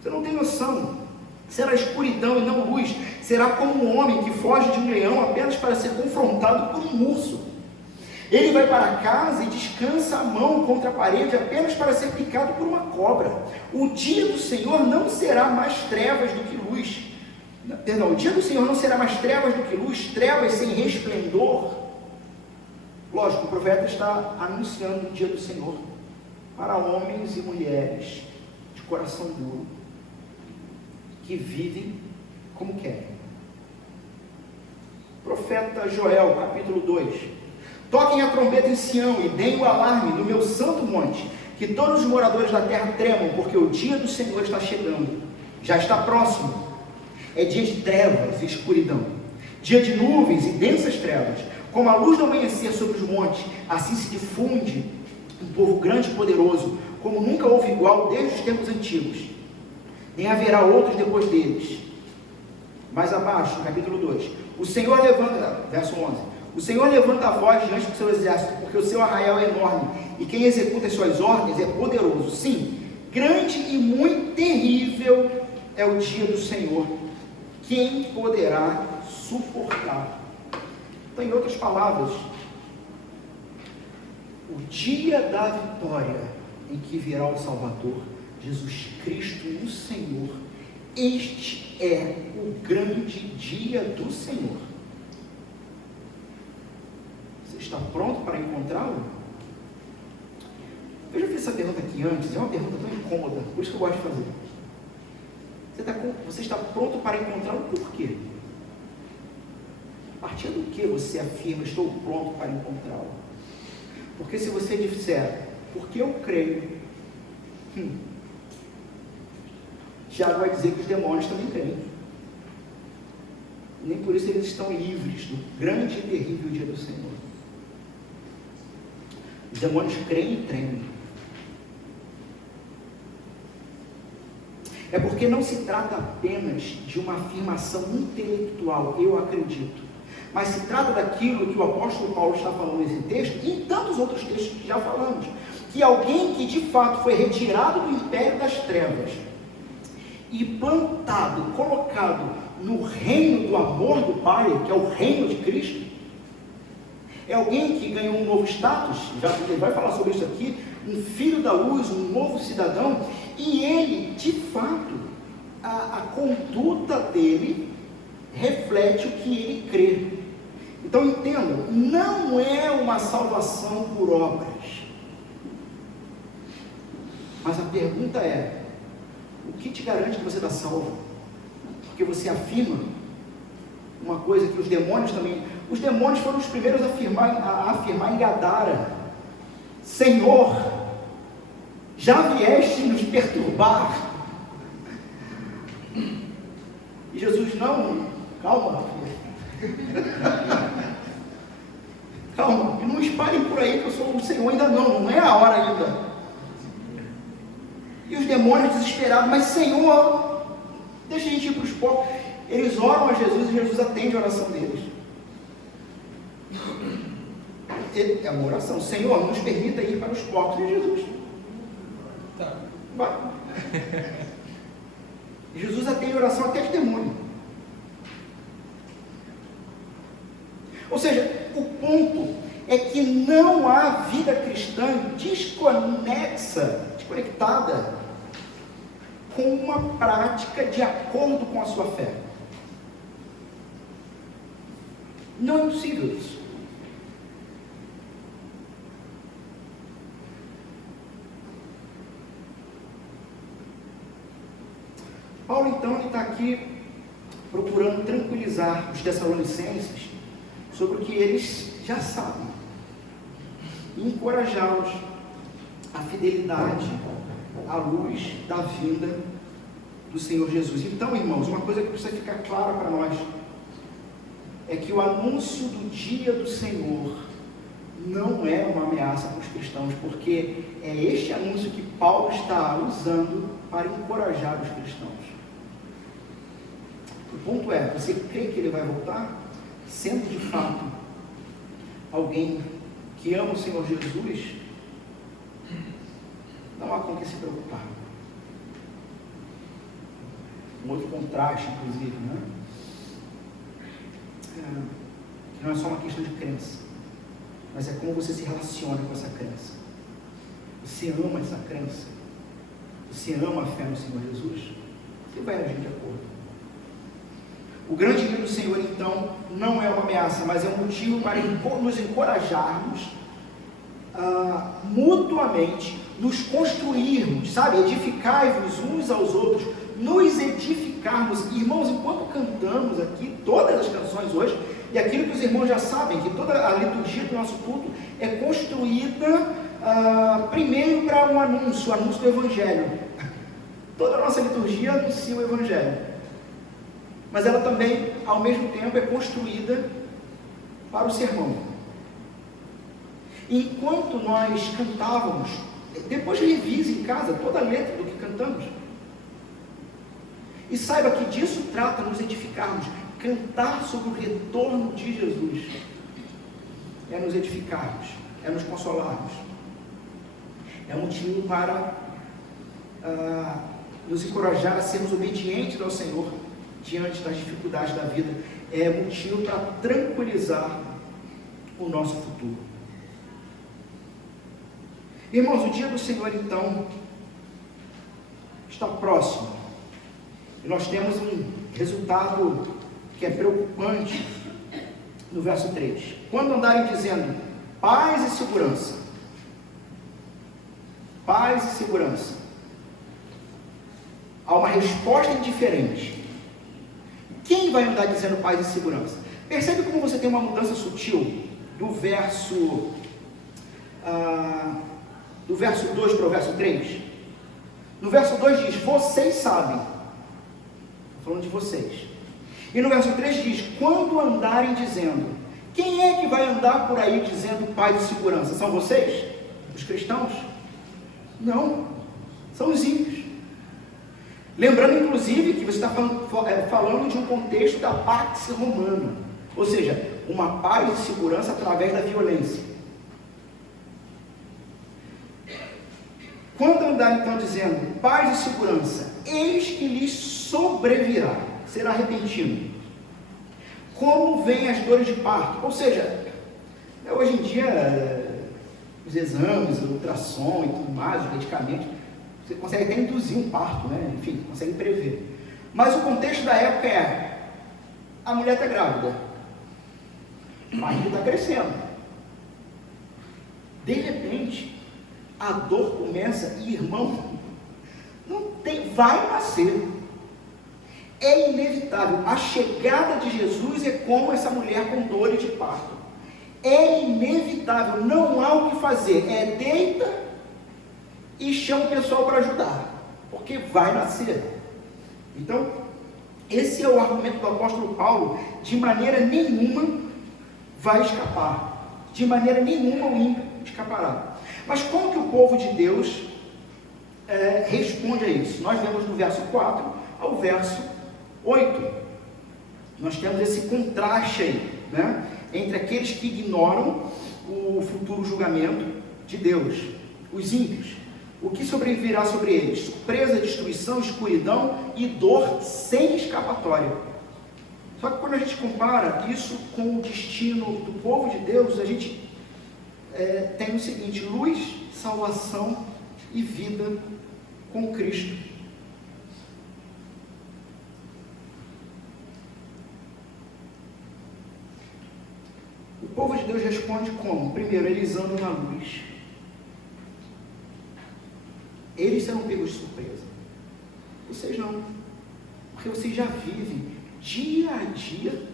você não tem noção. Será escuridão e não luz, será como um homem que foge de um leão apenas para ser confrontado por um urso. Ele vai para casa e descansa a mão contra a parede apenas para ser picado por uma cobra. O dia do Senhor não será mais trevas do que luz. Perdão, o dia do Senhor não será mais trevas do que luz, trevas sem resplendor. Lógico, o profeta está anunciando o dia do Senhor para homens e mulheres de coração duro, que vivem como querem. Profeta Joel, capítulo 2. Toquem a trombeta em Sião e deem o alarme no meu santo monte, que todos os moradores da terra tremam, porque o dia do Senhor está chegando, já está próximo. É dia de trevas e escuridão, dia de nuvens e densas trevas, como a luz do amanhecer sobre os montes, assim se difunde um povo grande e poderoso, como nunca houve igual desde os tempos antigos, nem haverá outros depois deles. Mais abaixo, no capítulo 2, o Senhor levanta, verso 11, o Senhor levanta a voz diante do seu exército, porque o seu arraial é enorme, e quem executa as suas ordens é poderoso. Sim, grande e muito terrível é o dia do Senhor. Quem poderá suportar? Então, em outras palavras, o dia da vitória em que virá o Salvador, Jesus Cristo, o Senhor, este é o grande dia do Senhor. Você está pronto para encontrá-lo? Eu já fiz essa pergunta aqui antes, é uma pergunta tão incômoda, por isso que eu gosto de fazer. Você está pronto para encontrá-lo por quê? A partir do que você afirma, estou pronto para encontrá-lo? Porque se você disser, porque eu creio, Tiago vai dizer que os demônios também creem. Nem por isso eles estão livres do grande e terrível dia do Senhor. Os demônios creem e tremem. É porque não se trata apenas de uma afirmação intelectual, eu acredito, mas se trata daquilo que o apóstolo Paulo está falando nesse texto, e em tantos outros textos que já falamos, que alguém que de fato foi retirado do império das trevas, e plantado, colocado no reino do amor do Pai, que é o reino de Cristo, é alguém que ganhou um novo status, já ele vai falar sobre isso aqui, um filho da luz, um novo cidadão, e ele, de fato, a conduta dele reflete o que ele crê. Então entendam, não é uma salvação por obras, mas a pergunta é, o que te garante que você está salvo? Porque você afirma uma coisa que os demônios foram os primeiros a afirmar em Gadara: Senhor, já vieste nos perturbar? E Jesus não Calma. Calma, e não espalhem por aí que eu sou o Senhor, ainda não é a hora ainda. E os demônios desesperados, mas Senhor, deixa a gente ir para os porcos. Eles oram a Jesus e Jesus atende a oração deles. É uma oração, Senhor, nos permita ir para os porcos. E Jesus, vai. Jesus atende a oração até de demônio. Ou seja, o ponto é que não há vida cristã desconectada com uma prática de acordo com a sua fé. Não é possível isso. Paulo, então, ele está aqui procurando tranquilizar os tessalonicenses sobre o que eles já sabem e encorajá-los à fidelidade à luz da vinda do Senhor Jesus. Então, irmãos, uma coisa que precisa ficar clara para nós é que o anúncio do dia do Senhor não é uma ameaça para os cristãos, porque é este anúncio que Paulo está usando para encorajar os cristãos. O ponto é, você crê que ele vai voltar? Sendo de fato alguém que ama o Senhor Jesus, não há com que se preocupar. Um outro contraste, inclusive, né? Que não é só uma questão de crença, mas é como você se relaciona com essa crença. Você ama essa crença? Você ama a fé no Senhor Jesus? Você vai agir de acordo. O grande dia do Senhor, então, não é uma ameaça, mas é um motivo para nos encorajarmos mutuamente, nos construirmos, sabe? Edificai-vos uns aos outros, nos edificarmos. Irmãos, enquanto cantamos aqui todas as canções hoje, e aquilo que os irmãos já sabem, que toda a liturgia do nosso culto é construída primeiro para um anúncio, o anúncio do Evangelho. Toda a nossa liturgia anuncia o Evangelho. Mas ela também, ao mesmo tempo, é construída para o sermão. Enquanto nós cantávamos, depois revise em casa toda a letra do que cantamos. E saiba que disso trata nos edificarmos. Cantar sobre o retorno de Jesus é nos edificarmos, é nos consolarmos. É um motivo para nos encorajar a sermos obedientes ao Senhor diante das dificuldades da vida. É motivo para tranquilizar o nosso futuro. Irmãos, o dia do Senhor, então, está próximo. E nós temos um resultado que é preocupante no verso 3. Quando andarem dizendo paz e segurança, há uma resposta indiferente. Quem vai andar dizendo paz e segurança? Percebe como você tem uma mudança sutil do verso 2 para o verso 3? No verso 2 diz, vocês sabem. Estou falando de vocês. E no verso 3 diz, quando andarem dizendo. Quem é que vai andar por aí dizendo paz e segurança? São vocês? Os cristãos? Não, são os ímpios. Lembrando, inclusive, que você está falando de um contexto da Pax Romana, ou seja, uma paz e segurança através da violência. Quando andar então dizendo paz e segurança, eis que lhes sobrevirá, será repentino, como vêm as dores de parto. Ou seja, hoje em dia, os exames, o ultrassom e tudo mais, os medicamentos, você consegue até induzir um parto, né? Enfim, consegue prever. Mas o contexto da época é, a mulher está grávida, o marido está crescendo. De repente, a dor começa e, irmão, vai nascer. É inevitável. A chegada de Jesus é como essa mulher com dores de parto. É inevitável, não há o que fazer. É deita e chama o pessoal para ajudar, porque vai nascer. Então, Esse é o argumento do apóstolo Paulo. De maneira nenhuma vai escapar. De maneira nenhuma o ímpio escapará. Mas como que o povo de Deus responde a isso? Nós vemos no verso 4 ao verso 8. Nós temos esse contraste aí, né? Entre aqueles que ignoram o futuro julgamento de Deus, os ímpios. O que sobrevirá sobre eles? Surpresa, destruição, escuridão e dor sem escapatória. Só que quando a gente compara isso com o destino do povo de Deus, a gente tem o seguinte: luz, salvação e vida com Cristo. O povo de Deus responde como? Primeiro, eles andam na luz. Eles serão pegos de surpresa. Vocês não. Porque vocês já vivem dia a dia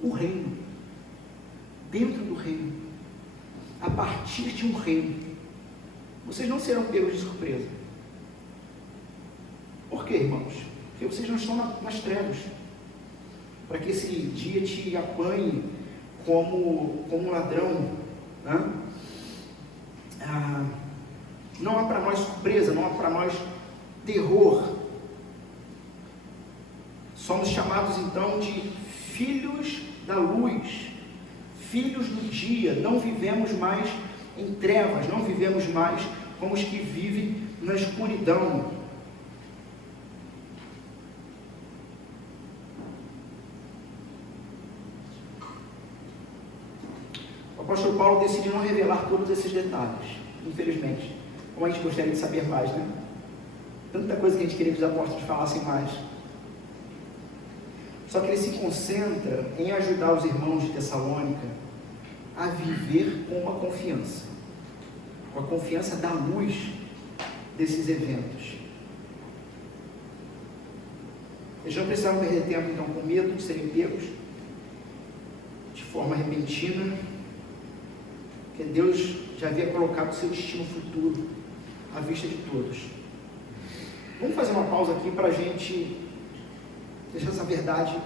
o reino. Dentro do reino. A partir de um reino. Vocês não serão pegos de surpresa. Por quê, irmãos? Porque vocês não estão nas trevas. Para que esse dia te apanhe como um ladrão, né? Não há para nós surpresa, não há para nós terror. Somos chamados então de filhos da luz, filhos do dia. Não vivemos mais em trevas, não vivemos mais como os que vivem na escuridão. O apóstolo Paulo decidiu não revelar todos esses detalhes, infelizmente. Como a gente gostaria de saber mais, né? Tanta coisa que a gente queria que os apóstolos falassem mais. Só que ele se concentra em ajudar os irmãos de Tessalônica a viver com uma confiança. Com a confiança da luz desses eventos. Eles não precisavam perder tempo, então, com medo de serem pegos de forma repentina, porque Deus já havia colocado o seu destino futuro à vista de todos. Vamos fazer uma pausa aqui para a gente deixar essa verdade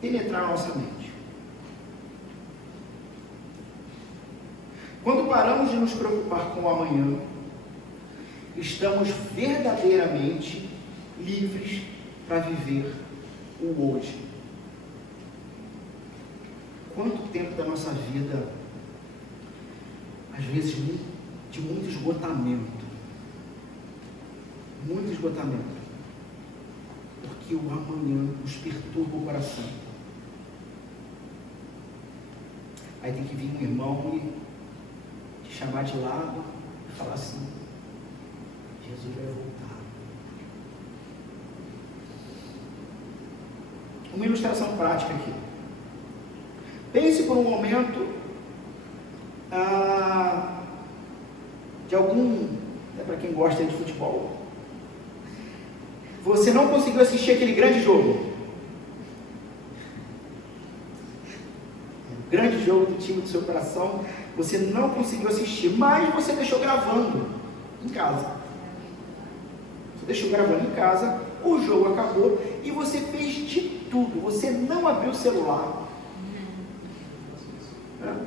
penetrar na nossa mente. Quando paramos de nos preocupar com o amanhã, estamos verdadeiramente livres para viver o hoje. Quanto tempo da nossa vida, às vezes, de muito esgotamento, porque o amanhã nos perturba o coração. Aí tem que vir um irmão e te chamar de lado e falar assim: Jesus vai voltar. Uma ilustração prática aqui. Pense por um momento de algum, para quem gosta de futebol, você não conseguiu assistir aquele grande jogo. O grande jogo do time do seu coração, você não conseguiu assistir, mas você deixou gravando em casa. Você deixou gravando em casa, o jogo acabou e você fez de tudo. Você não abriu o celular.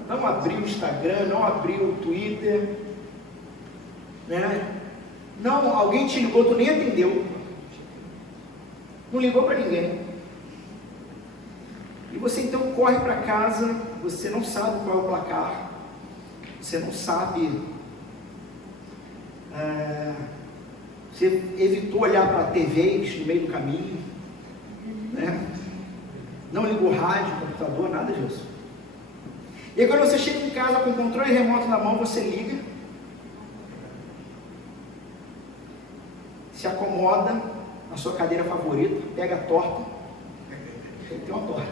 Não abriu o Instagram, não abriu o Twitter, né? Não, alguém te ligou, tu nem atendeu, não ligou para ninguém, e você então corre para casa, você não sabe qual é o placar, você não sabe, você evitou olhar para TVs no meio do caminho, né? Não ligou rádio, computador, nada disso. E aí, quando você chega em casa com o controle remoto na mão, você liga, se acomoda na sua cadeira favorita, pega a torta, tem uma torta,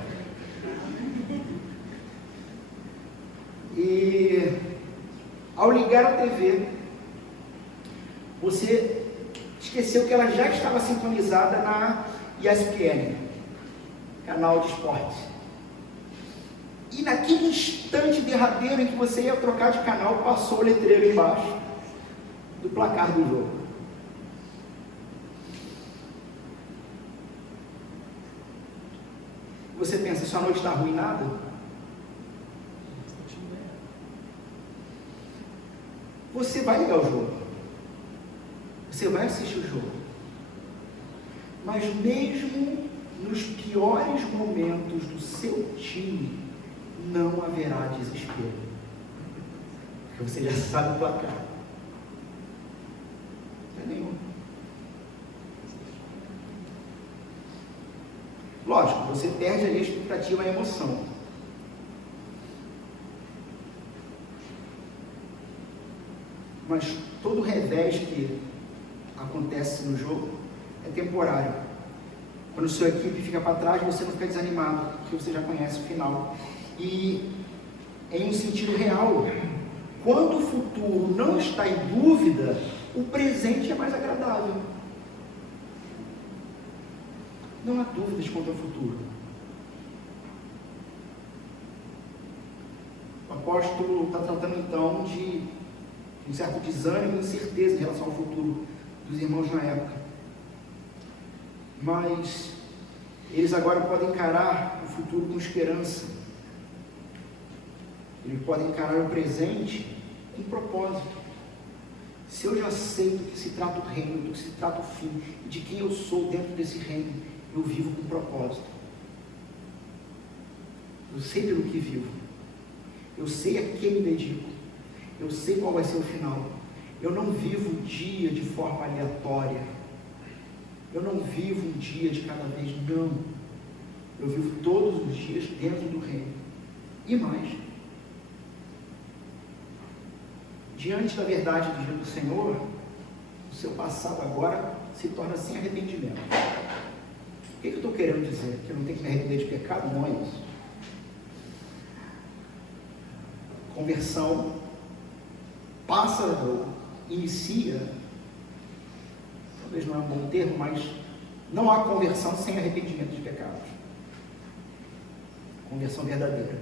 e ao ligar a TV, você esqueceu que ela já estava sintonizada na ESPN, canal de esportes. E naquele instante derradeiro em que você ia trocar de canal, passou o letreiro embaixo do placar do jogo. você pensa, sua noite está arruinada? Você vai ligar o jogo, você vai assistir o jogo, mas mesmo nos piores momentos do seu time, não haverá desespero, porque você já sabe o placar. Não é nenhum. Lógico, você perde ali a expectativa e a emoção. Mas todo revés que acontece no jogo é temporário. Quando sua equipe fica para trás, você não fica desanimado, porque você já conhece o final. E em um sentido real, quando o futuro não está em dúvida, o presente é mais agradável. Não há dúvidas quanto ao futuro. O apóstolo está tratando então de um certo desânimo e incerteza em relação ao futuro dos irmãos na época. Mas eles agora podem encarar o futuro com esperança. Eles podem encarar o presente com propósito. Se eu já sei do que se trata o reino, do que se trata o fim, de quem eu sou dentro desse reino, eu vivo com propósito. Eu sei pelo que vivo. Eu sei a quem me dedico. Eu sei qual vai ser o final. Eu não vivo um dia de forma aleatória. Eu não vivo um dia de cada vez, não. Eu vivo todos os dias dentro do reino. E mais. Diante da verdade do dia do Senhor, o seu passado agora se torna sem arrependimento. O que eu estou querendo dizer? Que eu não tenho que me arrepender de pecado? Não é isso. Conversão inicia, talvez não é um bom termo, mas não há conversão sem arrependimento de pecados. Conversão verdadeira.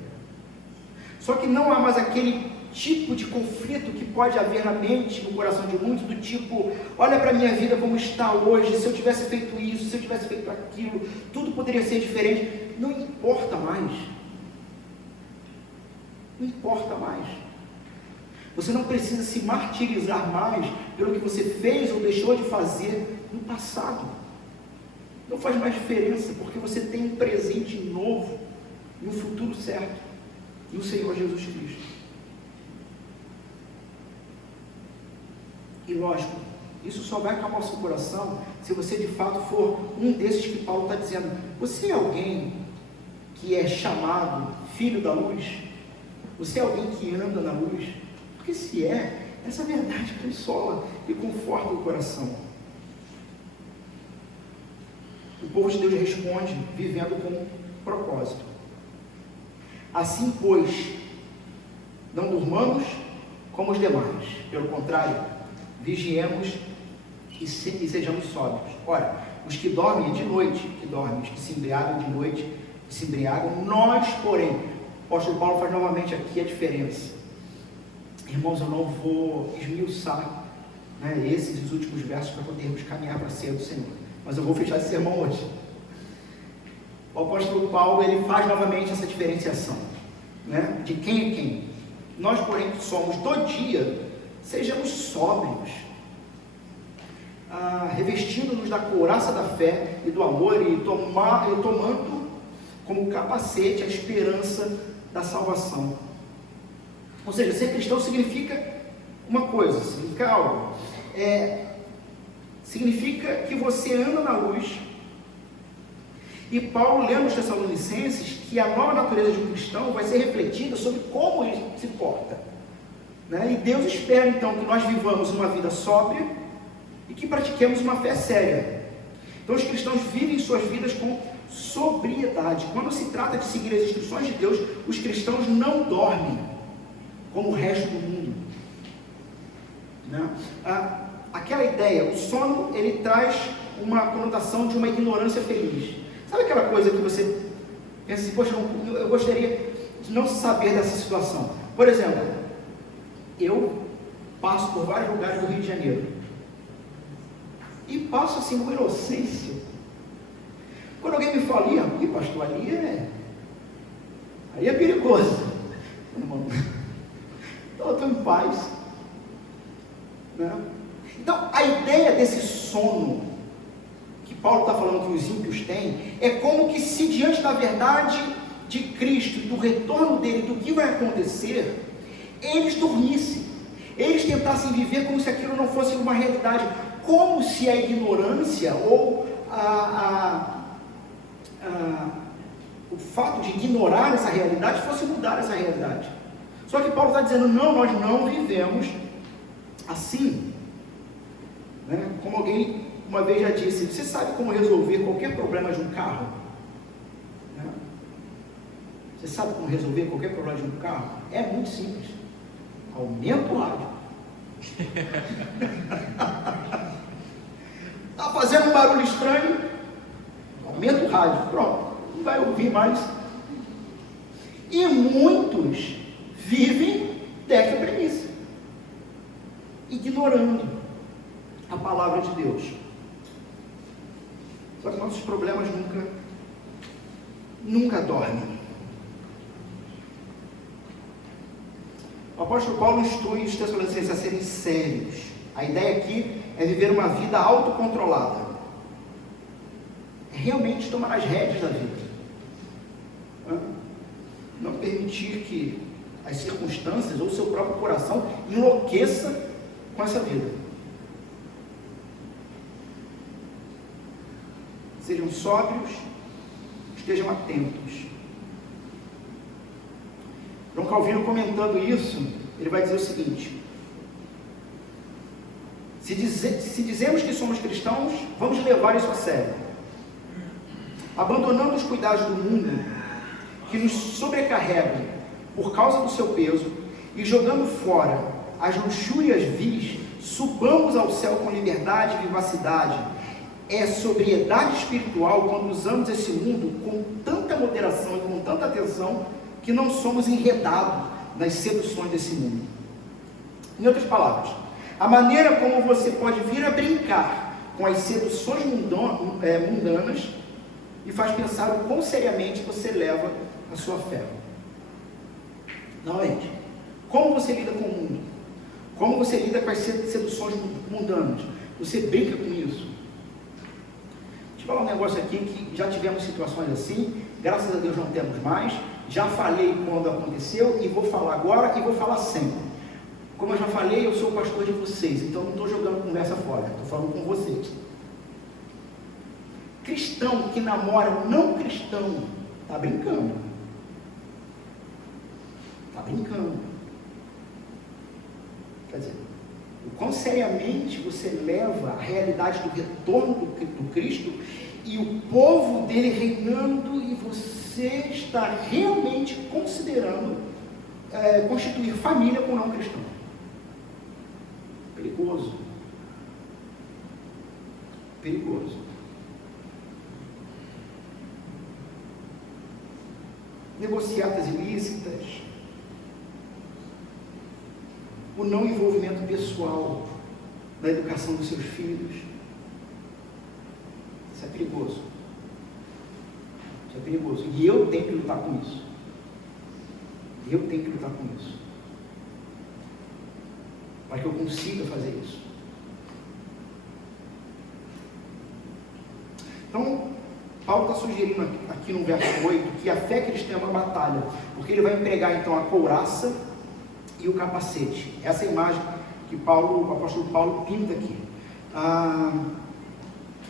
Só que não há mais aquele tipo de conflito que pode haver na mente, no coração de muitos, do tipo, olha para a minha vida como está hoje, se eu tivesse feito isso, se eu tivesse feito aquilo, tudo poderia ser diferente. Não importa mais. Não importa mais. Você não precisa se martirizar mais pelo que você fez ou deixou de fazer no passado. Não faz mais diferença, porque você tem um presente novo e um futuro certo no Senhor Jesus Cristo. E lógico, isso só vai acalmar o seu coração se você de fato for um desses que Paulo está dizendo. Você é alguém que é chamado filho da luz? Você é alguém que anda na luz? Porque se é, essa verdade consola e conforta o coração. O povo de Deus responde vivendo com propósito. Assim, pois, não durmamos como os demais. Pelo contrário, vigiemos e sejamos sóbrios. Ora, os que dormem de noite, os que se embriagam de noite, se embriagam. Nós, porém, o apóstolo Paulo faz novamente aqui a diferença. Irmãos, eu não vou esmiuçar esses os últimos versos para podermos caminhar para a ceia do Senhor, mas eu vou fechar esse sermão hoje. O apóstolo Paulo, ele faz novamente essa diferenciação, de quem é quem. Nós, porém, que somos do dia, sejamos sóbrios, revestindo-nos da couraça da fé e do amor, e tomando como capacete a esperança da salvação. Ou seja, ser cristão significa uma coisa, significa algo. Significa que você anda na luz. E Paulo lembra aos Tessalonicenses que a nova natureza de um cristão vai ser refletida sobre como ele se porta. E Deus espera então que nós vivamos uma vida sóbria e que pratiquemos uma fé séria. Então os cristãos vivem suas vidas com sobriedade. Quando se trata de seguir as instruções de Deus, os cristãos não dormem como o resto do mundo. Aquela ideia, o sono, ele traz uma conotação de uma ignorância feliz. Sabe aquela coisa que você pensa assim, poxa, eu gostaria de não saber dessa situação. Por exemplo, eu passo por vários lugares do Rio de Janeiro e passo assim com inocência. Quando alguém me fala, ih, pastor, aí é perigoso. Então eu estou em paz. Né? Então, a ideia desse sono que Paulo está falando que os ímpios têm, é como que se diante da verdade de Cristo, do retorno dele, do que vai acontecer, eles dormissem, eles tentassem viver como se aquilo não fosse uma realidade, como se a ignorância ou o fato de ignorar essa realidade fosse mudar essa realidade. Só que Paulo está dizendo, não, nós não vivemos assim, né? Como alguém uma vez já disse, você sabe como resolver qualquer problema de um carro? Né? Você sabe como resolver qualquer problema de um carro? É muito simples, aumenta o rádio. Está fazendo um barulho estranho, aumenta o rádio, pronto, não vai ouvir mais. E muitos vivem dessa premissa, ignorando a palavra de Deus. Só que nossos problemas nunca dormem. O apóstolo Paulo instrui os Tessalonicenses a serem sérios. A ideia aqui é viver uma vida autocontrolada. É realmente tomar as rédeas da vida. Não permitir que as circunstâncias ou seu próprio coração enlouqueça com essa vida. Sejam sóbrios, estejam atentos. João Calvino, comentando isso, ele vai dizer o seguinte: se dizemos que somos cristãos, vamos levar isso a sério, abandonando os cuidados do mundo que nos sobrecarregam por causa do seu peso e jogando fora as luxúrias vis, subamos ao céu com liberdade e vivacidade. É sobriedade espiritual quando usamos esse mundo com tanta moderação e com tanta atenção que não somos enredados nas seduções desse mundo. Em outras palavras, a maneira como você pode vir a brincar com as seduções mundanas e faz pensar o quão seriamente você leva a sua fé. Novamente, como você lida com o mundo? Como você lida com as seduções mundanas? Você brinca com isso? Deixa eu falar um negócio aqui que já tivemos situações assim, graças a Deus não temos mais, já falei quando aconteceu e vou falar agora e vou falar sempre. Como eu já falei, eu sou o pastor de vocês, então não estou jogando conversa fora, estou falando com vocês. Cristão que namora um não cristão, está brincando. Está brincando. Quer dizer, o quão seriamente você leva a realidade do retorno do Cristo e o povo dele reinando, e você está realmente considerando constituir família com não cristão. Perigoso. Perigoso. Negociatas ilícitas, o não envolvimento pessoal na educação dos seus filhos. Isso é perigoso. Isso é perigoso. E eu tenho que lutar com isso. Eu tenho que lutar com isso. Para que eu consiga fazer isso. Então, Paulo está sugerindo aqui no verso 8 que a fé cristã é uma batalha, porque ele vai empregar então a couraça e o capacete. Essa é a imagem que o apóstolo Paulo pinta aqui.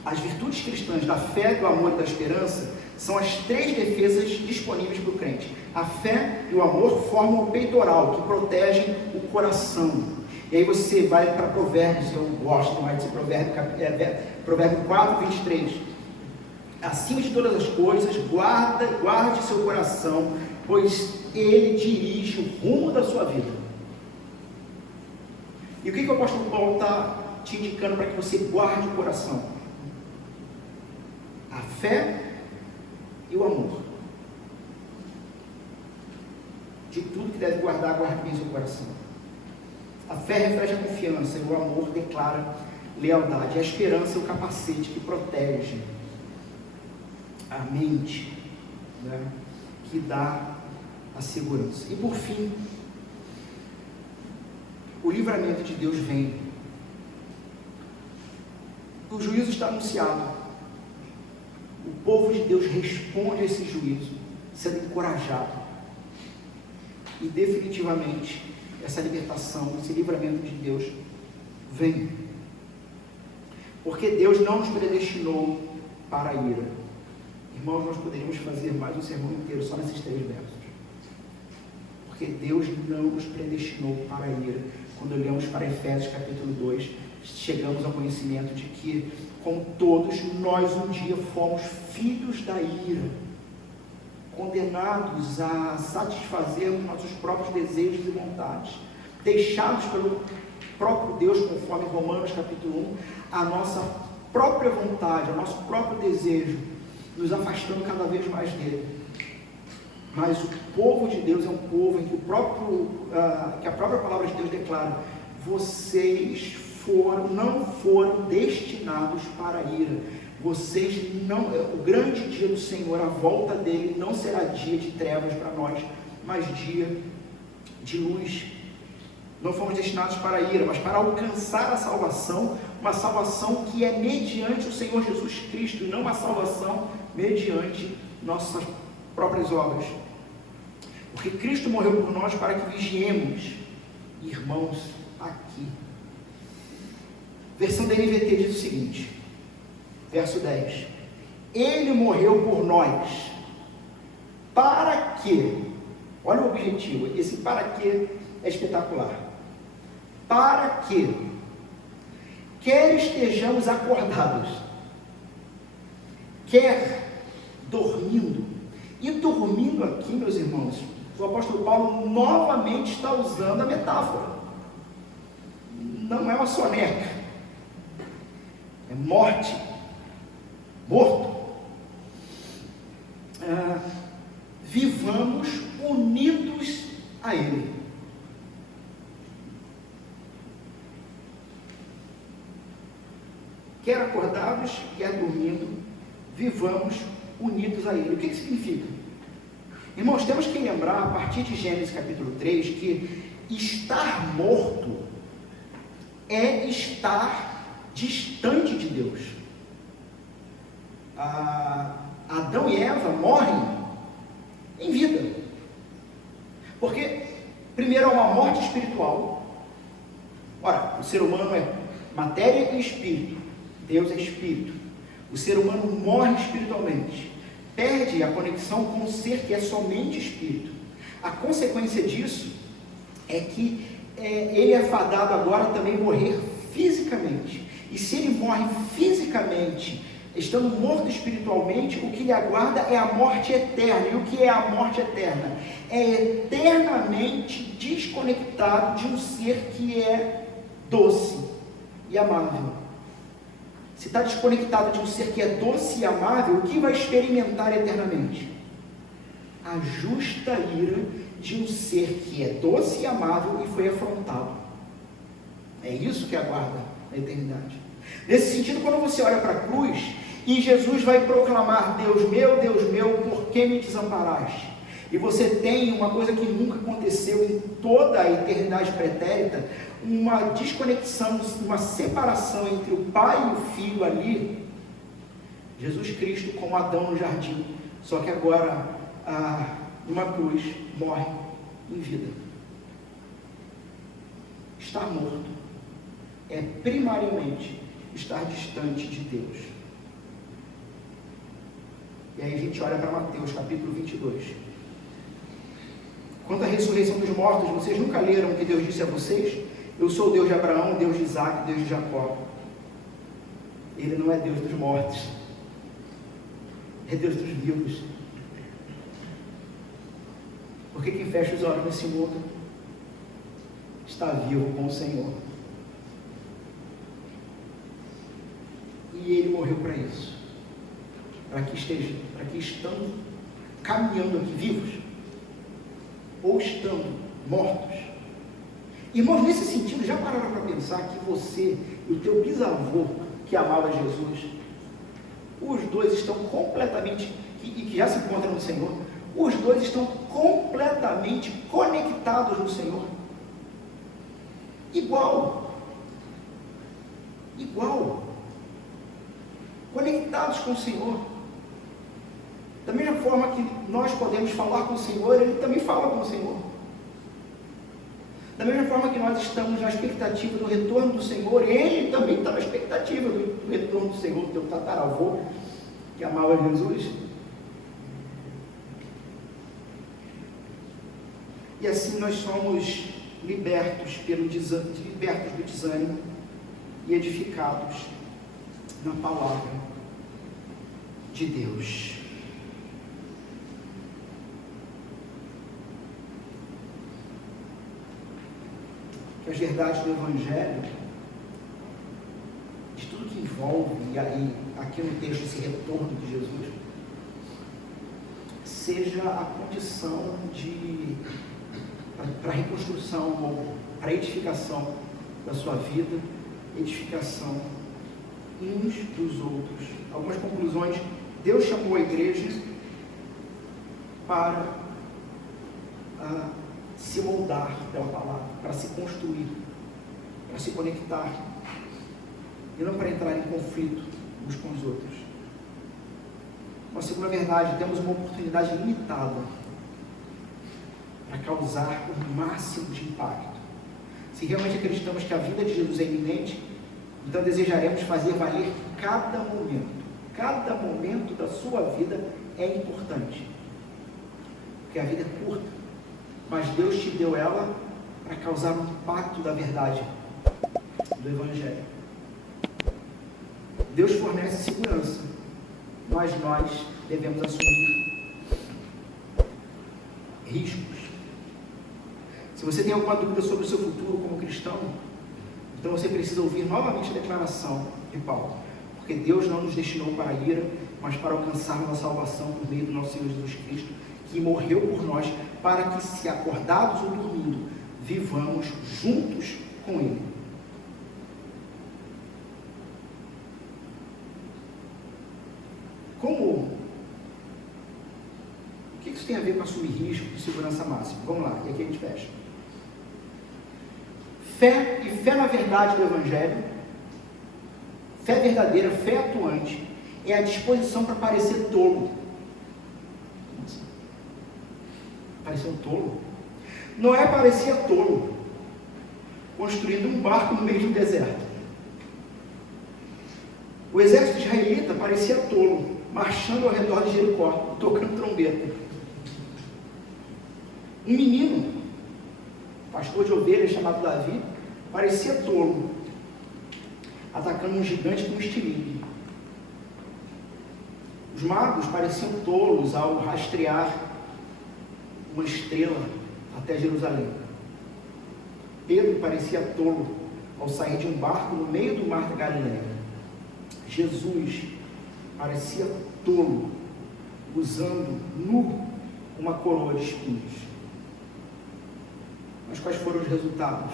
As virtudes cristãs da fé, do amor e da esperança são as três defesas disponíveis para o crente. A fé e o amor formam o peitoral, que protegem o coração. E aí você vai para Provérbios, eu gosto mais desse Provérbio 4, 23. Acima de todas as coisas, guarde seu coração, pois ele dirige o rumo da sua vida. E o que o apóstolo Paulo está te indicando para que você guarde o coração? A fé e o amor. De tudo que deve guardar, guarde bem seu coração. A fé reflete a confiança, e o amor declara lealdade. A esperança é o capacete que protege. a mente, né, que dá a segurança. E por fim, o livramento de Deus vem. O juízo está anunciado. O povo de Deus responde a esse juízo, sendo encorajado. E definitivamente, essa libertação, esse livramento de Deus vem. Porque Deus não nos predestinou para a ira. Irmãos, nós poderíamos fazer mais um sermão inteiro só nesses 3 versos. Porque Deus não nos predestinou para a ira. Quando olhamos para Efésios capítulo 2, chegamos ao conhecimento de que, como todos, nós um dia fomos filhos da ira, condenados a satisfazermos nossos próprios desejos e vontades, deixados pelo próprio Deus, conforme Romanos capítulo 1, a nossa própria vontade, o nosso próprio desejo, nos afastando cada vez mais dele. Mas o povo de Deus é um povo em que que a própria palavra de Deus declara: vocês não foram destinados para a ira. Vocês não, o grande dia do Senhor, a volta dele, não será dia de trevas para nós, mas dia de luz. Não fomos destinados para a ira, mas para alcançar a salvação, uma salvação que é mediante o Senhor Jesus Cristo, e não uma salvação mediante nossas próprias obras. Porque Cristo morreu por nós para que vigiemos, irmãos, aqui. Versão da NVT diz o seguinte, verso 10: Ele morreu por nós, para que, olha o objetivo, esse para que é espetacular, para que, quer estejamos acordados, quer dormindo, e dormindo aqui, meus irmãos, o apóstolo Paulo novamente está usando a metáfora, não é uma soneca, é morte, morto. Vivamos unidos a Ele. Quer acordados, quer dormindo, vivamos unidos a Ele. O que significa? Irmãos, temos que lembrar, a partir de Gênesis capítulo 3, que estar morto é estar distante de Deus. Adão e Eva morrem em vida. Porque, primeiro, há uma morte espiritual. Ora, o ser humano é matéria e espírito. Deus é espírito. O ser humano morre espiritualmente. Perde a conexão com o ser que é somente espírito. A consequência disso é que ele é fadado agora também morrer fisicamente. E se ele morre fisicamente, estando morto espiritualmente, o que lhe aguarda é a morte eterna. E o que é a morte eterna? É eternamente desconectado de um ser que é doce e amável. Se está desconectado de um ser que é doce e amável, o que vai experimentar eternamente? A justa ira de um ser que é doce e amável e foi afrontado. É isso que aguarda a eternidade. Nesse sentido, quando você olha para a cruz e Jesus vai proclamar: Deus meu, por que me desamparaste? E você tem uma coisa que nunca aconteceu em toda a eternidade pretérita, uma desconexão, uma separação entre o Pai e o Filho ali. Jesus Cristo como Adão no jardim, só que agora numa cruz, morre em vida. Estar morto é primariamente estar distante de Deus. E aí a gente olha para Mateus capítulo 22. Quanto à ressurreição dos mortos, vocês nunca leram o que Deus disse a vocês? Eu sou o Deus de Abraão, Deus de Isaac, Deus de Jacó. Ele não é Deus dos mortos, é Deus dos vivos. Porque quem fecha os olhos nesse mundo está vivo com o Senhor. E Ele morreu para isso, para que estando caminhando aqui vivos, ou estando mortos. Irmãos, nesse sentido, já pararam para pensar que você e o teu bisavô, que amava Jesus, os dois estão completamente, e que já se encontram no Senhor, os dois estão completamente conectados no Senhor. Igual. Conectados com o Senhor. Da mesma forma que nós podemos falar com o Senhor, Ele também fala com o Senhor. Da mesma forma que nós estamos na expectativa do retorno do Senhor, Ele também está na expectativa do retorno do Senhor, teu tataravô, que amava Jesus. E assim nós somos libertos do desânimo e edificados na palavra de Deus. Que as verdades do Evangelho, de tudo que envolve, e aí aqui no texto esse retorno de Jesus, seja a condição para a reconstrução ou para a edificação da sua vida, edificação uns dos outros. Algumas conclusões: Deus chamou a igreja para se moldar pela palavra, para se construir, para se conectar, e não para entrar em conflito uns com os outros. Uma segunda verdade: temos uma oportunidade limitada para causar o máximo de impacto. Se realmente acreditamos que a vida de Jesus é iminente, então desejaremos fazer valer cada momento. Cada momento da sua vida é importante, porque a vida é curta, mas Deus te deu ela para causar um impacto da verdade do Evangelho. Deus fornece segurança, mas nós devemos assumir riscos. Se você tem alguma dúvida sobre o seu futuro como cristão, então você precisa ouvir novamente a declaração de Paulo, porque Deus não nos destinou para a ira, mas para alcançarmos a salvação por meio do nosso Senhor Jesus Cristo, que morreu por nós, para que, se acordados ou dormindo, vivamos juntos com Ele. O que isso tem a ver com assumir risco e segurança máxima? Vamos lá, e aqui a gente fecha. Fé e fé na verdade do Evangelho, fé verdadeira, fé atuante, é a disposição para parecer tolo. Parecer um tolo? Noé parecia tolo, construindo um barco no meio de um deserto. O exército israelita parecia tolo, marchando ao redor de Jericó, tocando trombeta. Um menino, pastor de ovelhas chamado Davi, parecia tolo, atacando um gigante com um estilingue. Os magos pareciam tolos ao rastrear uma estrela até Jerusalém. Pedro parecia tolo ao sair de um barco no meio do mar da Galileia. Jesus parecia tolo, usando nu uma coroa de espinhos. Mas quais foram os resultados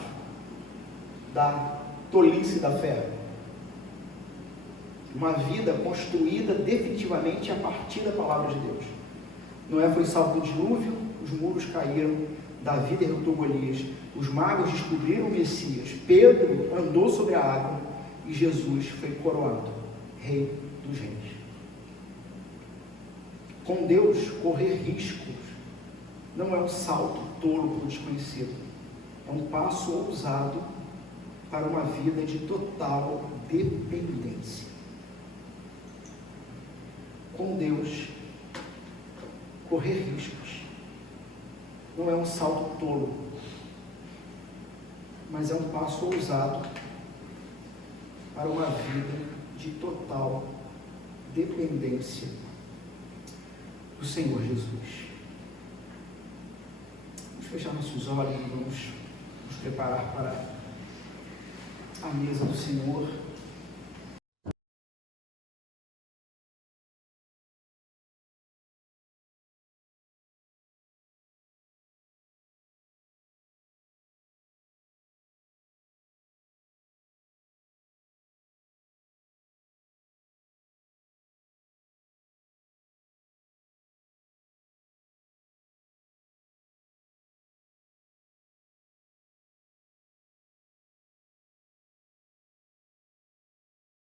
da tolice da fé? Uma vida construída definitivamente a partir da palavra de Deus. Noé foi salvo do dilúvio, os muros caíram, Davi derrotou Golias, os magos descobriram o Messias, Pedro andou sobre a água e Jesus foi coroado Rei dos Reis. Com Deus, correr riscos não é um salto tolo para o desconhecido, é um passo ousado para uma vida de total dependência. Com Deus, correr riscos não é um salto tolo, mas é um passo ousado para uma vida de total dependência do Senhor Jesus. Vamos fechar nossos olhos e vamos nos preparar para a mesa do Senhor.